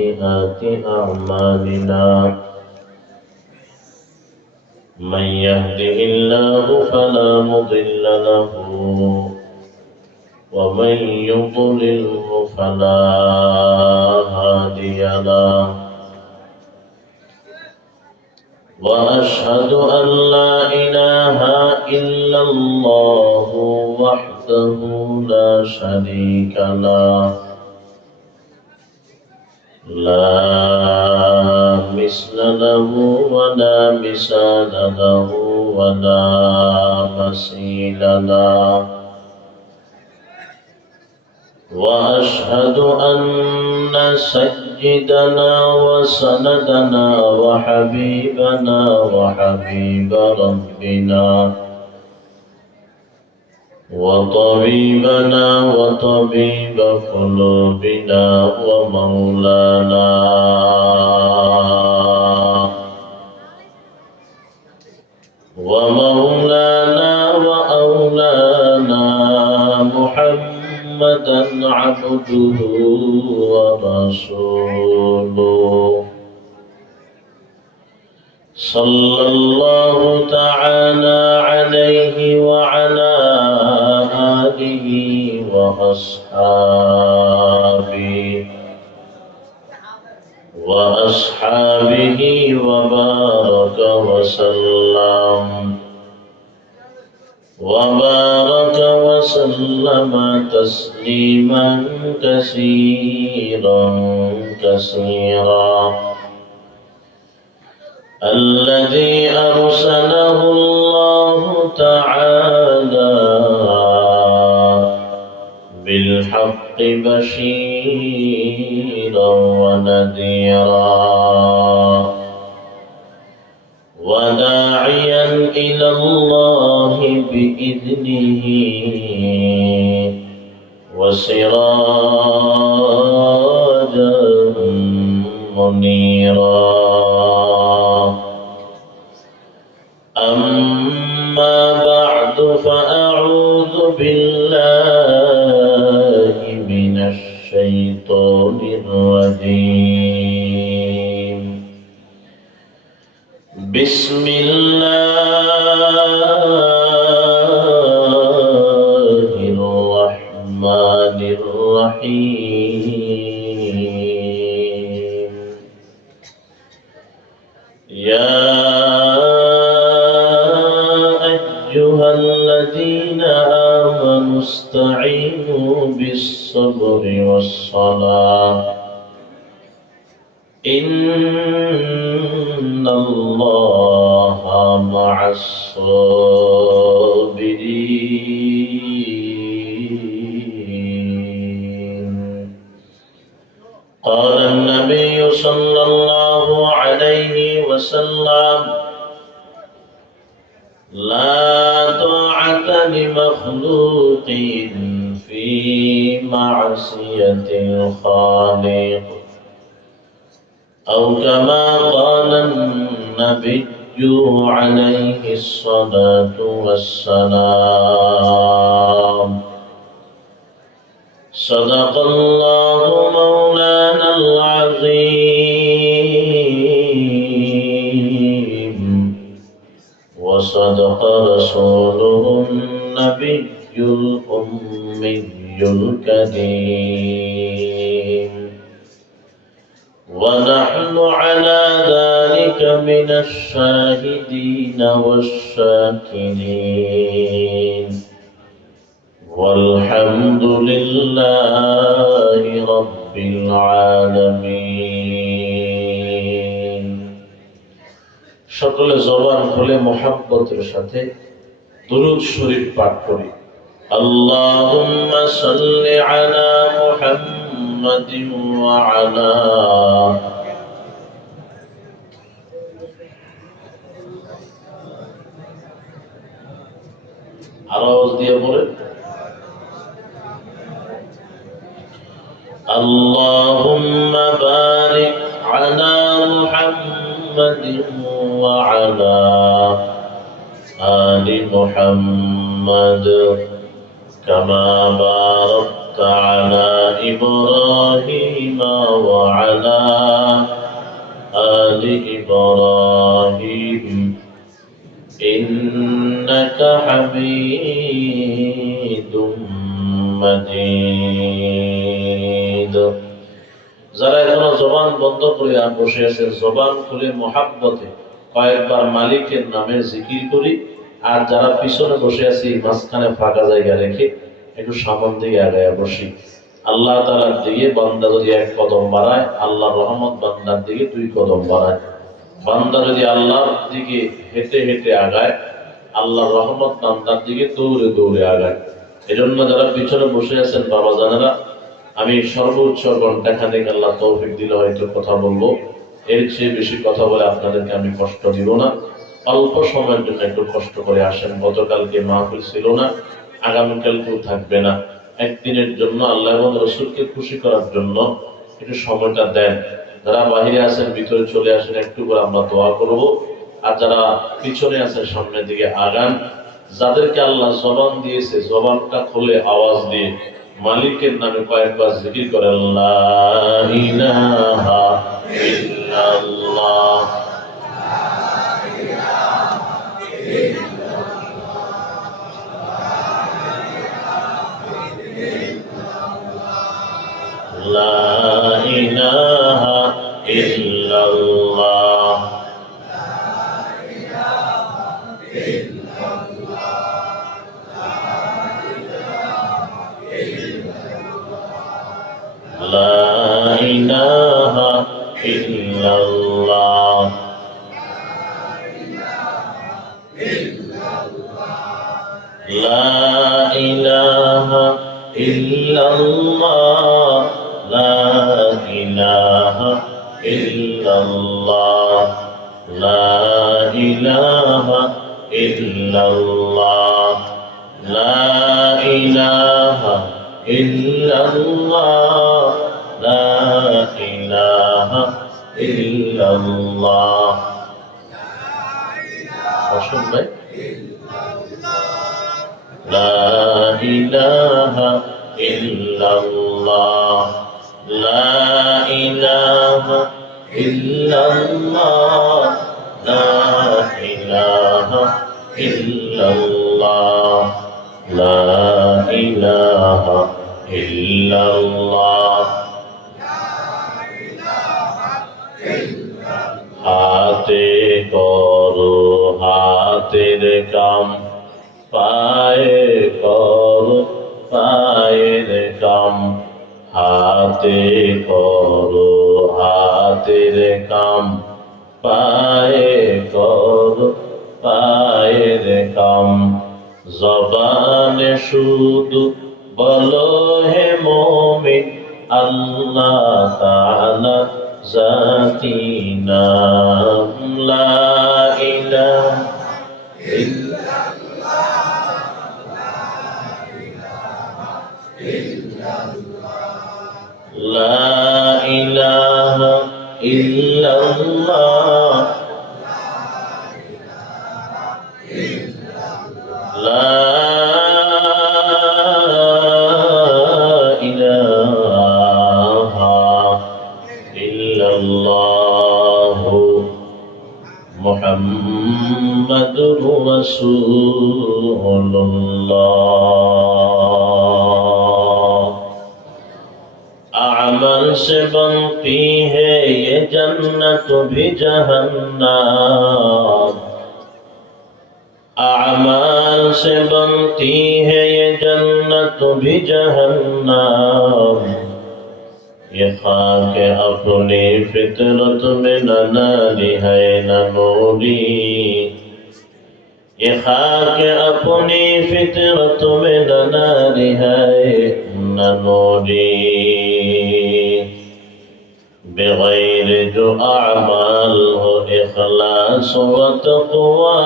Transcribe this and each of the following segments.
سيئات أعمالنا من يهده الله فلا مضل له ومن يضلل فلا هادي له وأشهد أن لا إله إلا الله وحده لا شريك له لا مثل له ولا مثال له ولا مثيل له وأشهد أن سيدنا وسندنا وحبيبنا وحبيب ربنا وطبيبنا وطبيب قلوبنا ومولانا وأولانا محمدا عبده ورسوله صلى الله تعالى عليه وعلى آله وأصحابه وبارك وسلم تسليما كثيرا الذي أرسله الله تعالى بالحق بشيرا ونذيرا وداعيا إلى الله بإذنه وسراجا منيرا أما بعد فأعوذ بالله من الشيطان الرجيم بسم الله الرحمن الرحيم يا أيها الذين آمنوا استعينوا بالصبر والصلاة إن الله مع الصابرين قال النبي صلى الله عليه وسلم لا طاعة لمخلوق في معصية الخالق أو كما قال النبي عليه الصلاة والسلام صدق الله مولانا العظيم وصدق رسوله النبي الأمي الكريم ونحن على ذلك من الشاهدين والشاكرين والحمد لله رب العالمين সকলে জবান খুলে মুহাব্বতের সাথে দুরূদ শরীফ পাঠ করি আল্লাহুম্মা সাল্লি আলা মুহাম্মাদিন ওয়া আলা আওয়াজ দিয়ে বলে আল্লাহুম্মা বারিক আলা মুহাম্মাদিন ওয়া আলা আলি মুহাম্মাদ কামা বারাকতা على إبراهيم وعلى آل إبراهيم إنك حميد مجيد যারা এখনো জবান বন্ধ করে বসে আছে জবান খুলে মোহাব্বতে কয়েকবার মালিকের নামে জিকির করি আর যারা পিছনে বসে আছি মাঝখানে ফাঁকা জায়গা রেখে একটু সামন দিকে আগায় বসি আল্লাহ তাআলার দিকে বান্দা যদি এক কদম বাড়ায় আল্লাহর রহমত বান্দার দিকে 2 কদম বাড়ায় বান্দা যদি আল্লাহর দিকে হেঁটে হেঁটে আগায় আল্লাহর রহমত বান্দার দিকে দৌড়ে দৌড়ে আগায় এজন্য যারা পিছনে বসে আছেন বাবা জানেরা আমি সর্বোচ্চ ঘন্টাখানেক আল্লাহ তৌফিক দিলে হয়তো কথা বলবো এর চেয়ে বেশি কথা বলে আপনাদেরকে আমি কষ্ট দিব না অল্প সময়ের জন্য একটু কষ্ট করে আসেন গতকালকে মাহফিল ছিল না আগামীকালকেও থাকবে না একদিনের জন্য আল্লাহ এবং রাসূলকে খুশি করার জন্য একটু সময়টা দেন যারা বাইরে আছেন ভিতরে চলে আসেন একটু করে আমরা দোয়া করব আর যারা পিছনে আছেন সামনের দিকে আগান যাদেরকে আল্লাহ জবান দিয়েছে জবানটা খুলে আওয়াজ দিয়ে মালিকের নামে কয়েকবার জিকির করেন লা ইলাহা ইল্লাল্লাহ লা ইলাহা ইল্লাল্লাহ লা ইলাহা ইল্লাল্লাহ লা ইলাহা ইল্লাল্লাহ লা ইলাহা ইল্লাল্লাহ লা ইলাহা ইল্লাল্লাহ লা ইলাহা ইল্লাল্লাহ লা ইলাহা ইল্লাল্লাহ অসম ভাই লা ইলাহা ইল্লাল্লাহ লা ইলাহা ইল্লাল্লাহ লা ইলাহা ইল্লাল্লাহ লা ইলাহা ইল্লাল্লাহ হাতে করো হাতের কাম পায়ে করো পায়ের কাম হাতে করো হাতের কাম পায়ে করো পায়ের কাম জবানে শুধু বলো হে মুমিন আল্লাহ তাআলা জাতি নাম লা ইলাহা লা ইলাহা ইল্লাল্লাহ লা ইলাহা ইল্লাল্লাহ মুহাম্মাদুর রাসূলুল্লাহ अमल से बनती है ये जन्नत भी जहन्नम अमल से बनती है ये जन्नत भी जहन्नम ये खाक अपनी फितरत में न नारी है न नूरी ये खाक अपनी फितरत में न नारी है न नूरी बगैर जो अमाल हो इखलास व तक़वा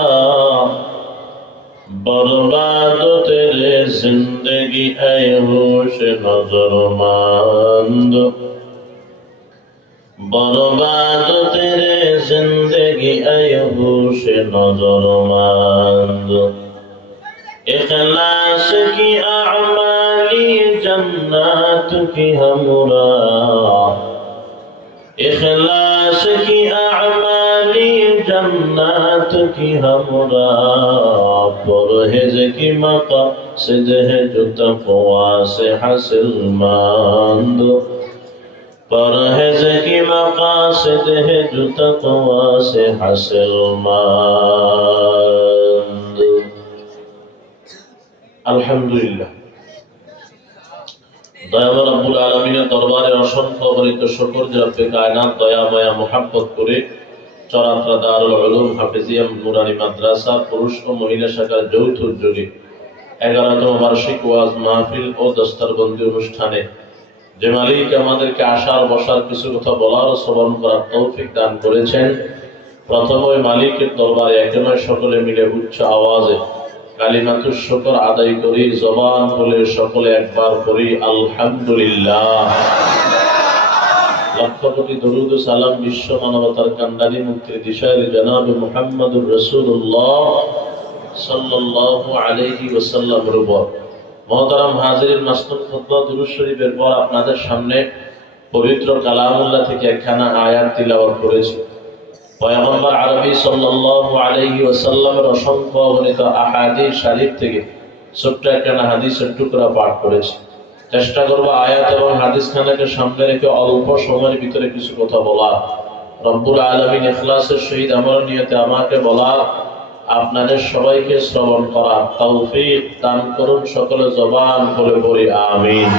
बर्बाद तेरे जिंदगी ऐ होश नजरमंद बर्बाद तेरे जिंदगी ऐ होश नजरमंद इखलास की अमाल जन्नत की हमरा इखलास की आमाली जन्नत की हमरा परहेज की मक़ासिद है जो तक़वा से हासिल मंद परहेज की मक़ासिद है जो तक़वा से हासिल मंद। अल्हम्दुलिल्लाह দয়াময় রব্বুল আলামিনের দরবারে অসংখ্য অগণিত শুকর যে রব্বে কায়নাত দয়া মায়া মুহাব্বত করে চরাত্রা দারুল উলুম হাফিজিয়া নুরানি মাদ্রাসা পুরুষ ও মহিলা শাখার যৌথ উদ্যোগে 11তম বার্ষিক ওয়াজ মাহফিল ও দস্তরবন্দি অনুষ্ঠানে যে মালিক আমাদেরকে আসার বসার কিছু কথা বলার ও শ্রবণ করার তৌফিক দান করেছেন, প্রথম ওই মালিকের দরবারে একময় সকলে মিলে উচ্চ আওয়াজে কালিমাতুশ শুকর আদায় করি, জবান খুলে সকলে একবার পড়ি আলহামদুলিল্লাহ। লক্ষ কোটি দরুদ ও সালাম বিশ্ব মানবতার কান্ডারি মুক্তির দিশারি জনাব মুহাম্মদুর রাসূলুল্লাহ সাল্লাল্লাহু আলাইহি ওয়াসাল্লামের উপর। মুহতারাম হাজিরিন, মাসনুন খুতবা দুরূদ শরীফের পর আপনাদের সামনে পবিত্র কালামুল্লাহ থেকে একখানা আয়াত তিলাওয়াত করেছি। পয়গম্বর আরবি সাল্লাল্লাহু আলাইহি ওয়াসাল্লামের অসংখ্য অগণিত আহাদিস শরীফ থেকে ছোট্ট একখানা হাদিসের টুকরা পাঠ করেছি। চেষ্টা করব আয়াত এবং হাদিস খানাকে সামনে রেখে অল্প সময়ের ভিতরে কিছু কথা বলার। রব্বুল আলামিন ইখলাসের সহিত আমার নিয়তে আমাকে বলার, আপনাদের সবাইকে শ্রবণ করার তৌফিক দান করুন। সকলে জবান খুলে পড়ি আমিন।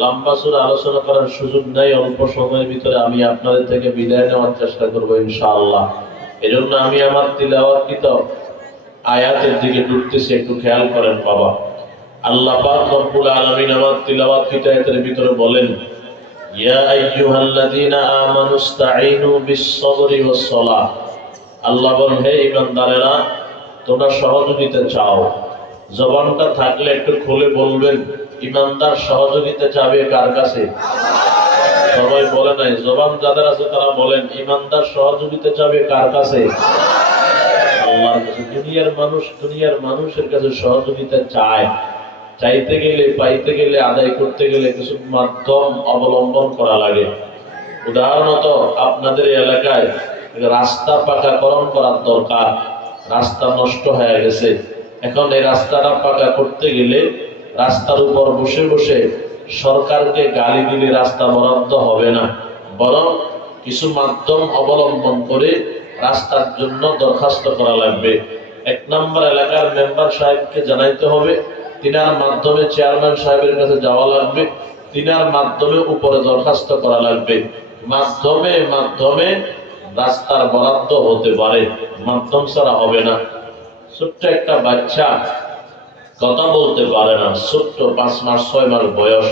লম্বা সুরে আলোচনা করার সুযোগ নাই, অল্প সময়ের ভিতরে আমি আপনাদের থেকে বিদায় নেওয়ার চেষ্টা করব ইনশাআল্লাহ। এজন্য আমি আমার তিলাওয়াতকৃত আয়াতের দিকে ঢুকতেছি, একটু খেয়াল করেন বাবা। আল্লাহ পাক রব্বুল আলামিন আমার তিলাওয়াতকৃত আয়াতের ভিতরে বলেন, ইয়া আইয়ুহাল্লাযীনা আমানুস্তাঈনু বিস-সাবরি ওয়াস-সালাহ। আল্লাহ বলেন, হে ঈমানদারেরা, তোমরা সহযোগিতা চাও। জবানটা থাকলে একটু খুলে বলবেন, ঈমানদার সহযোগিতা চাবে কার কাছে? সবাই বলে নাই। জবান যাদের আছে তারা বলেন, ঈমানদার সহযোগিতা চাবে কার কাছে? আল্লাহর কাছে। দুনিয়ার মানুষের কাছে সহযোগিতা চায়। চাইতে গেলে, পাইতে গেলে, আদায় করতে গেলে কিছু মাধ্যম অবলম্বন করা লাগে। উদাহরণত আপনাদের এলাকায় রাস্তা পাকাকরণ করার দরকার। রাস্তা নষ্ট হয়ে গেছে, এখন এই রাস্তাটা পাকা করতে গেলে রাস্তার উপর বসে বসে সরকারকে গালি দিলে রাস্তা বরাদ্দ হবে না, বরং কিছু মাধ্যম অবলম্বন করে রাস্তার জন্য দরখাস্ত করা লাগবে। 1 নম্বর এলাকার মেম্বার সাহেবকে জানাইতে হবে, তিনার মাধ্যমে চেয়ারম্যান সাহেবের কাছে যাওয়া লাগবে, তিনার মাধ্যমে উপরে দরখাস্ত করা লাগবে। মাধ্যমে রাস্তার বরাদ্দ হতে পারে, মাধ্যম ছাড়া হবে না। ছোট্ট একটা বাচ্চা কথা বলতে পারে না, ছোট্ট 5 মাস 6 মাস বয়স,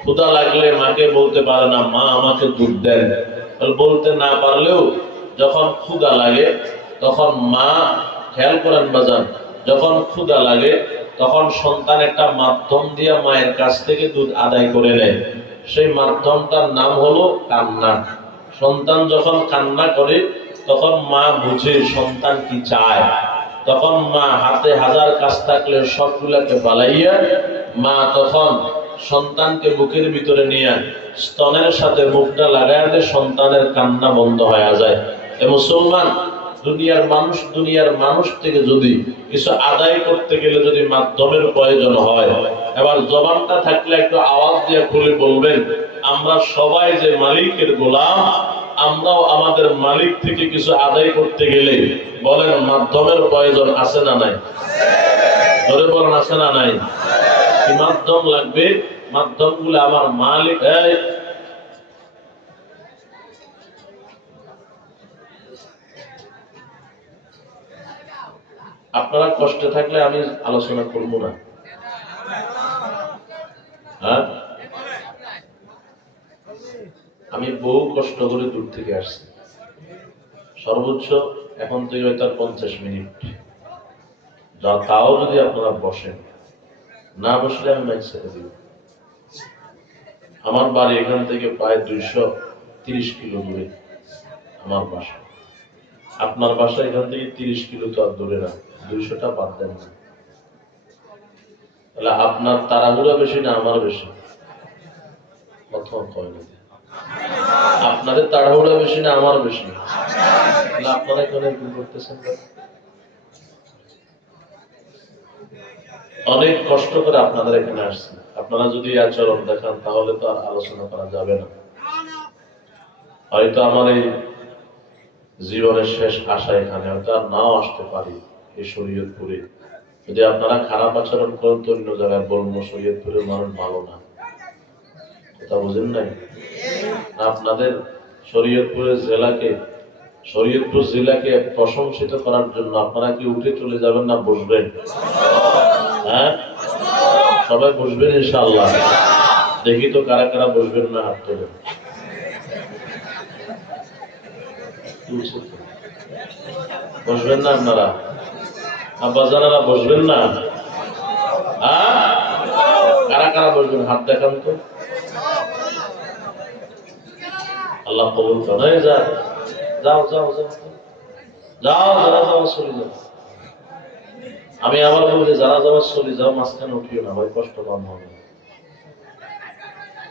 ক্ষুধা লাগলে মাকে বলতে পারে না, মা আমাকে দুধ দেন। বলতে না পারলেও যখন ক্ষুধা লাগে তখন মা, খেয়াল করেন বাজান, যখন ক্ষুধা লাগে তখন সন্তান একটা মাধ্যম দিয়ে মায়ের কাছ থেকে দুধ আদায় করে নেয়। সেই মাধ্যমটার নাম হলো কান্না। সন্তান যখন কান্না করে তখন মা বুঝে সন্তান কি চায়। তখন মা হাতে 1000 কাজ থাকলে সবগুলাকে পালাইয়া মা তখন সন্তানকে বুকের ভিতরে নিয়ে স্তনের সাথে মুখটা লাগাইলে সন্তানের কান্না বন্ধ হয়ে যায়। এ মুসলমান, দুনিয়ার মানুষ থেকে যদি কিছু আদায় করতে গেলে যদি মাধ্যমের প্রয়োজন হয়, এবার জবানটা থাকলে একটু আওয়াজ দিয়ে খুলে বলবেন, আমরা সবাই যে মালিকের গোলাম, আমরাও আমাদের মালিক থেকে কিছু আদায় করতে গেলে বলেন মাধ্যমের প্রয়োজন আছে না নাই? ধরে বলেন আছে না নাই? কি মাধ্যম লাগবে? মাধ্যমগুলো আমার মালিক। আপনারা কষ্টে থাকলে আমি আলোচনা করব না। হ্যাঁ, আমি বহু কষ্ট করে দূর থেকে আসছি। সর্বোচ্চ এখন থেকে হয়তো 50 মিনিট, তাও যদি আপনারা বসেন, না বসলে আমি মাইক ছেড়ে দিব। আমার বাড়ি এখান থেকে প্রায় 230 কিলো দূরে আমার বাসা। আপনার বাসা এখান থেকে 30 কিলো তো আর দূরে না, 200টা বাদ দেন না। তাহলে আপনার তাড়াহুড়া বেশি না আমার বেশি? প্রথম কয় না, আপনাদের তাড়াহুড়া বেশি না আমার বেশি? তাহলে আপনারা এখানে ভুল করতেছেন। অনেক কষ্ট করে আপনাদের এখানে আসছেন, আপনারা যদি আচরণ দেখান তাহলে তো আর আলোচনা করা যাবে না। হয়তো আমার এই জীবনের শেষ আশা এখানে, হয়তো আর নাও আসতে পারি এই শরীয়তপুরে। যদি আপনারা খারাপ আচরণ করেন তো অন্য জায়গায় বলবো শরীয়তপুরের মানুষ ভালো না। কথা বুঝেন নাই? আপনাদের শরীয়তপুর জেলাকে প্রশংসিত করার জন্য আপনারা কি উঠে চলে যাবেন না বসবেন? হ্যাঁ, সবাই বসবেন ইনশাআল্লাহ। দেখি তো কারা কারা বসবেন না, হাত তোলেন। বসবেন না আপনারা? আব্বাজানেরা বসবেন না? কারা কারা বসবেন হাত দেখান তো। আল্লাহ কবুল করে। যাও যাও যাও যাও যাও, যারা যাওয়া চলে যাও। আমি আবার বলছি যারা যাওয়া চলে যাও, মাঝখানে উঠিও না, হয় কষ্ট কম হবে।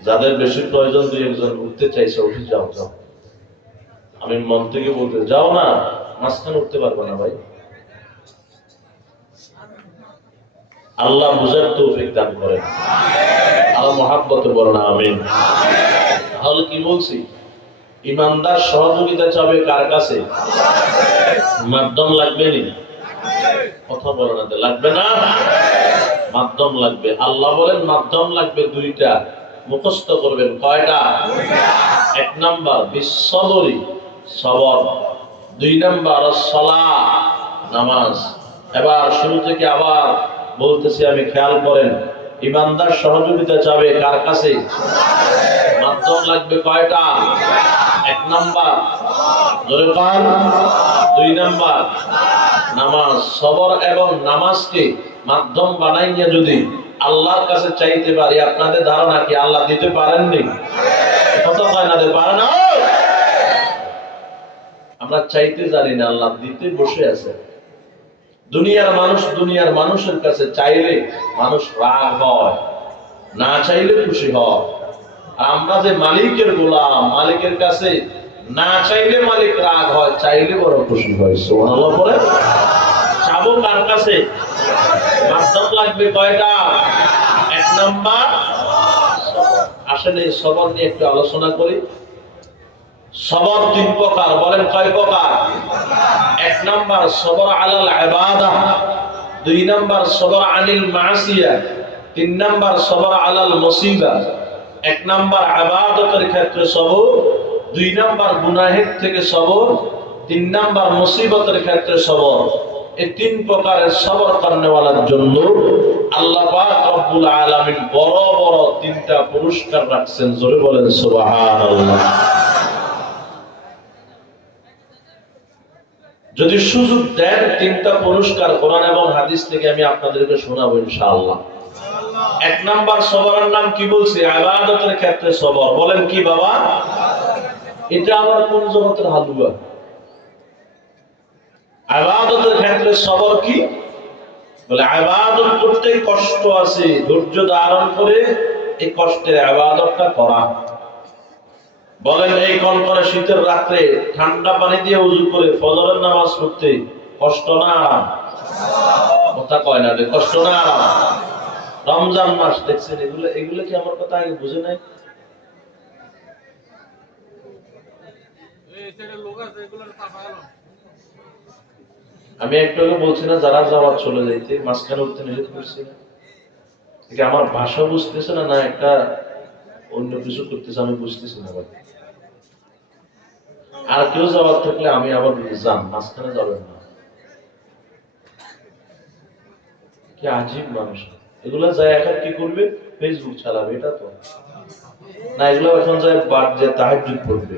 যাদের বেশি প্রয়োজন দুই একজন উঠতে চাইছে উঠে যাও যাও। আমি মন থেকে বলতে যাও না, মাঝখানে উঠতে পারবে না ভাই। আল্লাহ বুঝার তৌফিক দান করেন। আল্লাহ মহাব্বতে বলেন আমিন। তাহলে কি বলছি, ইমানদার সহযোগিতা চাবে কার কাছে? মাধ্যম লাগবে নি? কথা বলে না, লাগবে না? মাধ্যম লাগবে। আল্লাহ বলেন মাধ্যম লাগবে দুইটা, মুখস্থ করবেন। কয়টা? এক নাম্বার বিশ্বরি, সবর। দুই নাম্বার সালাহ, নামাজ। এবার শুরু থেকে আবার বলতেছি আমি, খেয়াল করেন। ইমানদার সহযোগিতা চাবে কার কাছে? মাধ্যম লাগবে কয়টা? এক নাম্বার জোরে পান, দুই নাম্বার নামাজ। সবর এবং নামাজকে মাধ্যম বানাইয়া যদি আল্লাহর কাছে চাইতে পারি, আপনাদের ধারণা কি আল্লাহ দিতে পারেননি? কত হয় না পারে না? আমরা চাইতে জানি না, আল্লাহ দিতে বসে আছে। দুনিয়ার মানুষের কাছে চাইলে মানুষ রাগ হয়, না চাইলে খুশি হয়। আমরা যে মালিকের গোলাম, মালিকের কাছে না চাইলে মালিক রাগ হয়, চাইলে বড় খুশি হয়। সুবহানাল্লাহ বলে। চাবো কার কাছে? মাধ্যম লাগবে কয়টা? এক নাম্বার আসেন এই সবর নিয়ে একটু আলোচনা করি। সবর তিন প্রকার, বলেন কয় প্রকার? এক নাম্বার সবর আলাল ইবাদাহ, দুই নাম্বার সবর আনিল মাসিয়া, তিন নাম্বার সবর আলাল মুসিবা। এক নাম্বার ইবাদতের ক্ষেত্রে সবর, দুই নাম্বার গুনাহের থেকে সবর, তিন নাম্বার মুসিবতের ক্ষেত্রে সবর। এই তিন প্রকারের সবর করনেওয়ালার জন্য আল্লাহ পাক রব্বুল আলামিন বড় বড় তিনটা পুরস্কার রাখছেন। জোরে বলেন সুবহানাল্লাহ। যদি সুযোগ দেন তিনটা পুরস্কার কোরআন এবং হাদিস থেকে আমি আপনাদেরকে শোনাবো ইনশাআল্লাহ। এক নাম্বার সবরের নাম কি বলছি? ইবাদতের ক্ষেত্রে সবর। বলেন কি বাবা? এটা আবার কোন জগতের হালুয়া? ইবাদতের ক্ষেত্রে সবর কি? বলে ইবাদত করতে কষ্ট আছে, ধৈর্য ধারণ করে এই কষ্টের ইবাদতটা করা। বলেন এই কনকনে শীতের রাত্রে ঠান্ডা পানি দিয়ে ওযু করে ফজরের নামাজ পড়তে কষ্ট না আরাম? কথা কয় না, কষ্ট না আরাম? রমজান মাস দেখছেন, এগুলো কি আমার কথা আগে বুঝে নাই? আমি একটু আগে বলছি না যারা যাওয়ার চলে যাইতে মাঝখানে উঠতে নিষেধ করছি না? আমার ভাষা বুঝতেছে না, না একটা অন্য কিছু করতেছে আমি বুঝতেছি না। আর কেউ যাওয়ার থাকলে আমি আবার যান, মাঝখানে যাবেন না। কি আজীব মানুষ এগুলা। যায় এখন কি করবে? ফেসবুক চালাবে, এটা তো না। এগুলো এখন যায় বাদ যে তাহাজ্জুদ পড়বে,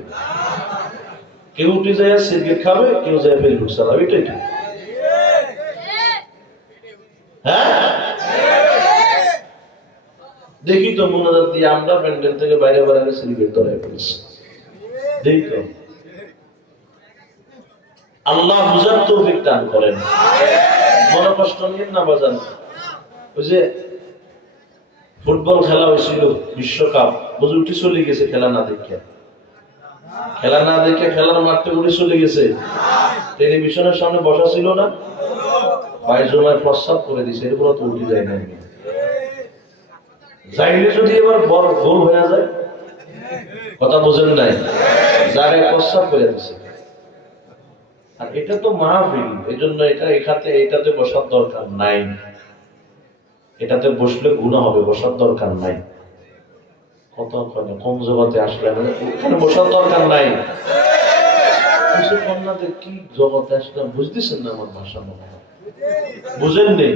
কেউ উঠে যায় সিগারেট খাবে, কেউ যায় ফেসবুক চালাবে, এটাই তো। হ্যাঁ, দেখি তো মোনাজাত দিয়ে আমরা প্যান্ডেল থেকে বাইরে বাইরে সিগারেট ধরাই ফেলছি। দেখি তো। আল্লাহ বুঝার তৌফিক দান করেন। মনে কষ্ট নিন না বাজান। ওই যে ফুটবল খেলা হয়েছিল বিশ্বকাপ, বুঝে উঠে চলে গেছে খেলা না দেখে, খেলা না দেখে খেলার মাঠে উঠে চলে গেছে। টেলিভিশনের সামনে বসা ছিল না, পায়জমায় প্রস্রাব করে দিছে, এরপর তো উঠে যায় না। যাইলে যদি এবার বড় গোল হয়ে যায়, কথা বোঝেন নাই, যারে প্রস্রাব করে দিছে। আর এটা তো মাহফিল, এই জন্য এটাতে বসার দরকার নাই, এটাতে বসলে গুনাহ হবে, বসার দরকার নাই। কত কম জগতে আসলেন, এখানে বসার দরকার নাই। কিছু কন্যাতে কি জগতে আসলাম বুঝতেছেন না? আমার ভাষা মনে হয় বুঝেন নেই,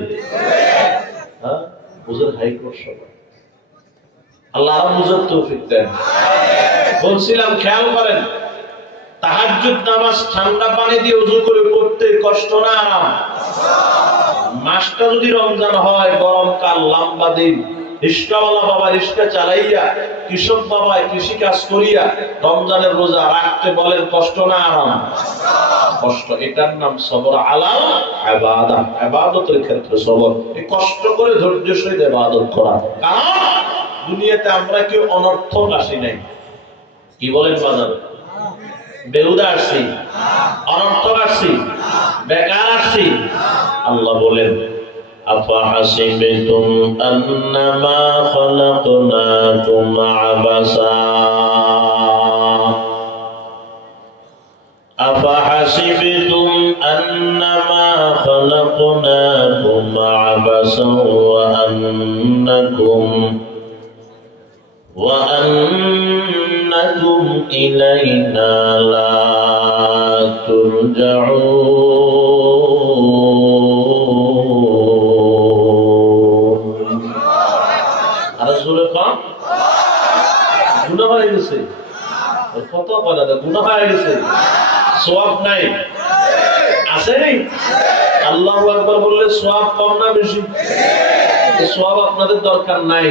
হ্যাঁ বুঝেন। হাইকোর্ট সভা আল্লাহ আরো বুঝার তৌফিক দেন। বলছিলাম খেয়াল করেন, তাহাজ্জুদ নামাজ ঠান্ডা পানি দিয়ে ওযু করে পড়তে কষ্ট না আরাম? মাসটা যদি রমজান হয়, গরমকাল, লম্বা দিন, রিস্কাওয়ালা বাবা রিস্কা চালাইয়া, কৃষক বাবা কৃষি কাজ করিয়া রমজানের রোজা রাখতে বলেন, কষ্ট না আরাম? কষ্ট। এটার নাম সবর আলা ইবাদত, ইবাদতের ক্ষেত্রে সবর। এই কষ্ট করে ধৈর্য সহিত ইবাদত করা। কারণ দুনিয়াতে আমরা কেউ অনর্থক আসি নাই। কি বলেন বাজার? বেহুদা আসছি? অনর্থক আসছি? বেকার আসছি? আল্লাহ বলেন, আফাহাসিবতুম আন্নামা খালাকনাকুম আবাসা আফাহাসিবতুম আন্নামা খালাকনাকুম আবাসা ওয়া আন্নাকুম ইলাইনা লা তুরজাউন। আরে জোরে কম, গুনাহ হয়ে গেছে। কত বলা যায়, গুনাহ হয়ে গেছে, সওয়াব নাই, আছে নেই? আল্লাহু আকবার বললে সওয়াব কম না বেশি? এই সওয়াব আপনাদের দরকার নাই,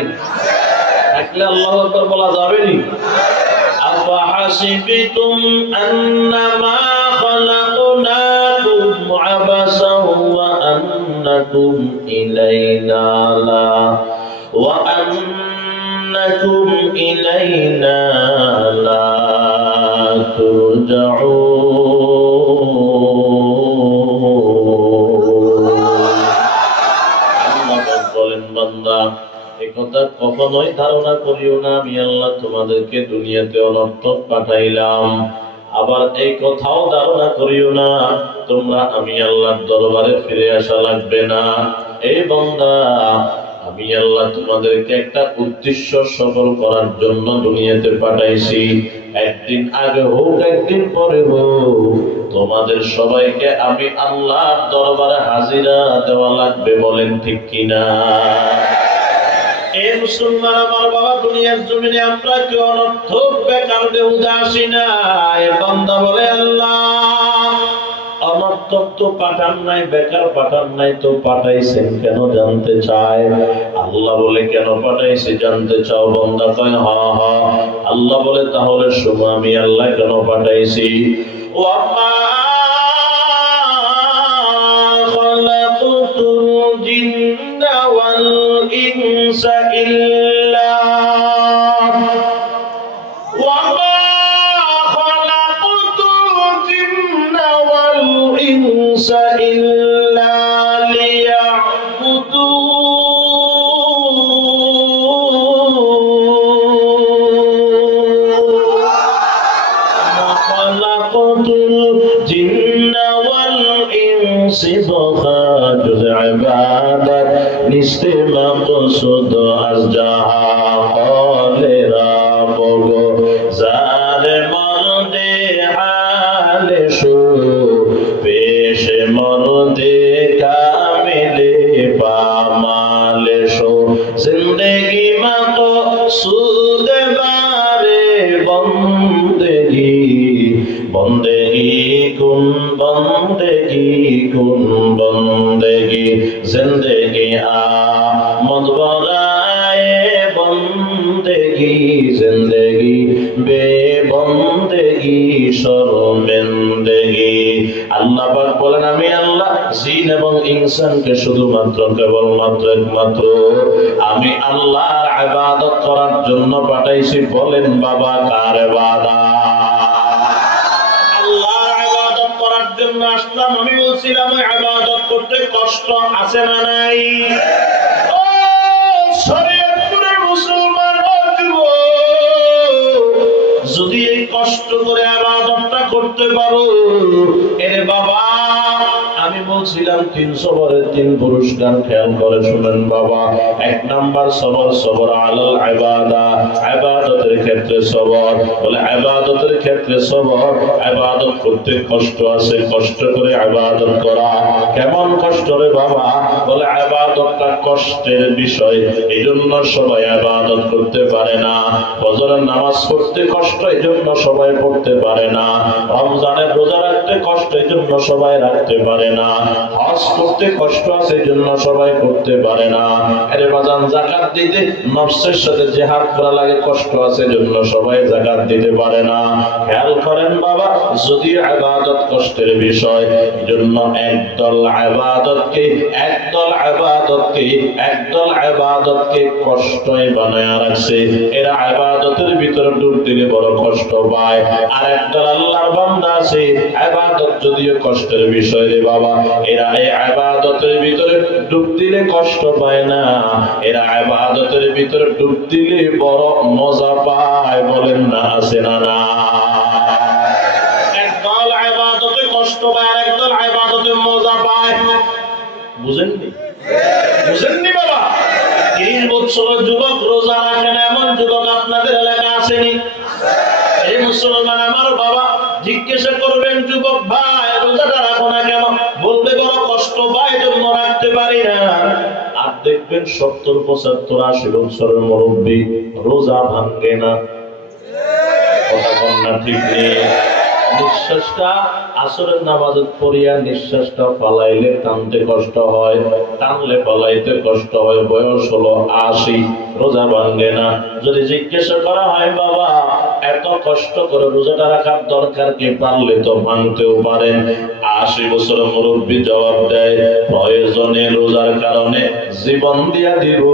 থাকলে আল্লাহু আকবার বলা যাবে নি? আফাহাসিবতুম আন্নামা খালাকনাকুম আবাসা ওয়া আন্নাকুম ইলাইনা লা ওয়া আন্নাকুম ইলাইনা লা তুরজাউন। বলেন বান্দা, একথা কখনোই ধারণা করিও না আমি আল্লাহ তোমাদেরকে দুনিয়াতে অনর্থক পাঠাইলাম। আবার এই কথাও ধারণা করিও না তোমরা আমি আল্লাহর দরবারে ফিরে আসা লাগবে না। এই বান্দা, আমি আল্লাহ তোমাদেরকে একটা উদ্দেশ্য সফল করার জন্য দুনিয়াতে পাঠাইছি। একদিন আগে হোক একদিন পরে হোক, তোমাদের সবাইকে আমি আল্লাহর দরবারে হাজিরা দেওয়া লাগবে। বলেন ঠিক কিনা? এই মুসলমান আমার বাবা, দুনিয়ার জমিনে আমরা কেউ অনর্থক বেকার বেহুদা আসি না। বান্দা বলে, আল্লাহ অনর্থক তো পাঠান নাই, বেকার পাঠান নাই, তো পাঠাইছেন কেন জানতে চায়। আল্লাহ বলে, কেন পাঠাইছি জানতে চাও? বান্দা কয়, হ্যাঁ হ্যাঁ। আল্লাহ বলে, তাহলে শোনো আমি আল্লাহ কেন পাঠাইছি। ও আম্মা والإنس إلا وما خلقت الجن والإنس إلا ليعبدون ما خلقت الجن والإنس بخاطر عبادت নিস্তে মাকসুদ আজ যাহা কলেরা বগো জারে মরদে হালে শু পেশে মরদে কামিলে পামালে শো জিন্দেগি মাকসুদ বারে বন্দেগি বন্দেগি কুন বন্দেগি কুন বন্দেগি जिंदगी आमद बराए बंदेगी जिंदगी बे बंदेगी জিন্দেগি শর্মিন্দগি। আল্লাহ পাক বলেন আমি আল্লাহ জিন এবং ইনসানকে শুধুমাত্র কেবলমাত্র একমাত্র আমি আল্লাহর ইবাদত করার জন্য পাঠাইছি। বলেন বাবা কার ইবাদত? আল্লাহর ইবাদত করার জন্য আসলাম। আমি বলছিলাম ওই ইবাদত করতে কষ্ট আছে না নাই? ও শরীয়তপুরের মুসলমান যদি এই কষ্ট করে ইবাদতটা করতে পারো, এরে বাবা আমি বলছিলাম 3 সবরের 3 পুরস্কার খেয়াল করে শুনেন বাবা। 1 নাম্বার সবর, সবর আলাল ইবাদা, ইবাদতের ক্ষেত্রে সবর। বলে ইবাদতের ক্ষেত্রে সবর, ইবাদত করতে কষ্ট আছে, কষ্ট করে ইবাদত করা। কেমন কষ্ট রে বাবা? বলে ইবাদতটা কষ্টের বিষয়, এইজন্য সবাই ইবাদত করতে পারে না। ফজরের নামাজ পড়তে কষ্ট, এইজন্য সবাই পড়তে পারে না। রমজানের রোজা রাখতে কষ্ট, এইজন্য সবাই রাখতে পারে না। হজ করতে কষ্ট আছে, এইজন্য সবাই করতে পারে না। আরে বাজান যাকাত দিতে নফসের সাথে জিহাদ করা লাগে, কষ্ট আছে, এইজন্য সবাই যাকাত দিতে পারে না। খেয়াল করেন বাবা, যদি ইবাদত কষ্টের বিষয়, এইজন্য একদল ইবাদতকে কষ্টই বানায় রাখছে। এরা ইবাদতের ভিতরে ডুব দিলে বড় কষ্ট পায়। আর একদল আল্লাহর বান্দা আছে, ইবাদত যদিও কষ্টের বিষয় রে বাবা, এরা এই ইবাদতের ভিতরে ডুব দিলে কষ্ট পায় না, এরা ইবাদতের ভিতরে ডুব দিলে বড় মজা পায়। বলেন না আছে না না? একদল ইবাদতে কষ্ট পায় আর একদল ইবাদতে মজা পায়। বুঝেননি? বুঝেননি বাবা? 30 বছরের যুবক রোজা রাখে না, এমন যুবক আপনাদের এলাকায় আসেনি? এই মুসলমান আমার বাবা জিজ্ঞাসা করবেন, যুবক ভাই রোজাটা রাখো না কেন? বলবে বড় কষ্ট পাই জন্য রাখতে পারি না। আর দেখবেন 70, 75, 80 বছরের মুরব্বী রোজা ভাঙে না। কথা কন না ঠিক নেই? নিঃশ্বাসটা আসরের নামাজের পড়িয়া নিঃশ্বাসটা ফালাইলে টানতে কষ্ট হয়, টানলে ফালাইতে কষ্ট হয়। বয়স হলো 80, রোজা ভাঙে না। যদি জিজ্ঞাসা করা হয় বাবা এত কষ্ট করে রোজাটা রাখার দরকার কি? পারলে তো ভাঙতেও পারেন। 80 বছরের মুরব্বী জবাব দেয় প্রয়োজনে রোজার কারণে জীবন দিয়া দিব,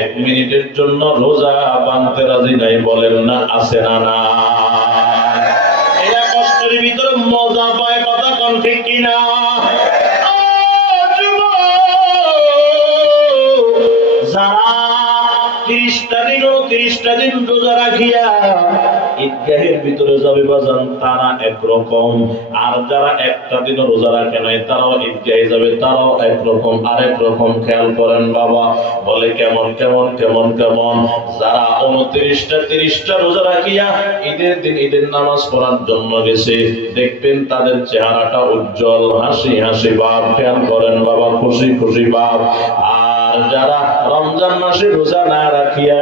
1 মিনিটের জন্য রোজা ভাঙতে রাজি নাই। বলেন না আছে না না? ভিতরে মজা পায়। কথা কন ঠিক কিনা? যারা 30টা দিন 29টা দিন রোজা রাখিয়া ঈদগাহের ভিতরে যাবে বাজান, তারা একরকম। আর যারা একটা দিনও রোজা রাখে নাই তারাও ঈদগাহে যাবে, তারাও একরকম। আরেক রকম খেয়াল করেন বাবা। বলে কেমন কেমন কেমন কেমন? যারা 29টা 30টা রোজা রাখিয়া ঈদের দিন ঈদের নামাজ পড়ার জন্য গেছে, দেখবেন তাদের চেহারাটা উজ্জ্বল, হাসি হাসি ভাব। খেয়াল করেন বাবা, খুশি খুশি ভাব। আর যারা রমজান মাসে রোজা না রাখিয়া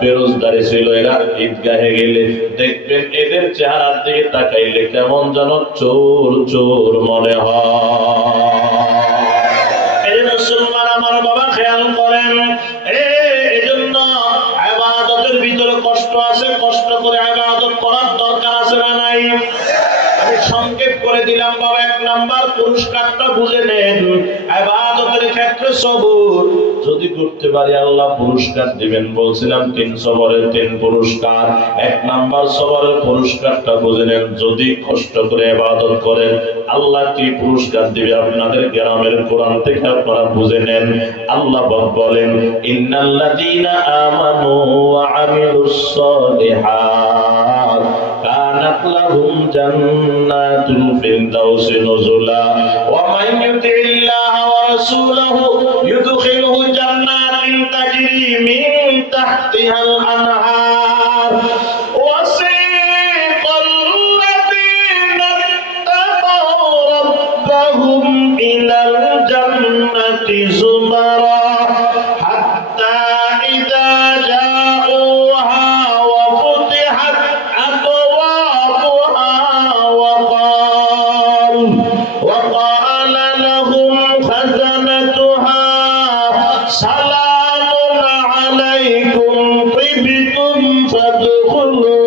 বেরোজগারি ছিল, এরা ঈদগাহে গেলে দেখবেন এদের চেহারার দিকে তাকাইলে কেমন যেন চোর চোর মনে হয়। মুসলমান আমার বাবা খেয়াল করেন, এজন্য ইবাদতের ভিতরে কষ্ট আছে, কষ্ট করে ইবাদত করার দরকার আছে না নাই? আমি সংক্ষেপ করে দিলাম বাবা। 1 নাম্বার পুরস্কারটা বুঝে নেন, ইবাদতের ক্ষেত্রে সবর যদি করতে পারি আল্লাহ পুরস্কার দিবেন। বলছিলাম 3 সবরের 3 পুরস্কার। 1 নাম্বার সবরের পুরস্কারটা বুঝে নেন, যদি কষ্ট করে ইবাদত করেন আল্লাহ কি পুরস্কার দিবে আপনাদের গ্রামের কোরআন থেকে আপনারা বুঝে নেন। আল্লাহ বলেন ইন্নাল্লাযীনা আমানু ওয়া আমিলুস সালিহাত কানাত লাহুম জান্নাতুল ফিরদাউসি নুজুলা ওয়া মান ইউতি'ল্লাহা ওয়া রাসূলাহু ইউদখিলহু জান্নাতিন তাজরি মিন তাহতিহাল আনহার ওয়াসিকাল লাযীনা তাকাউ রাব্বাহুম ইলাল জান্নাতি যুমারা হাত্তা ইযা জাউহা ওয়া ফুতিহাত আবওয়াবুহা ওয়া ক্বালা লাহুম খাযানাতুহা সালামুন আলাইকুম তিবতুম ফাদখুলুহা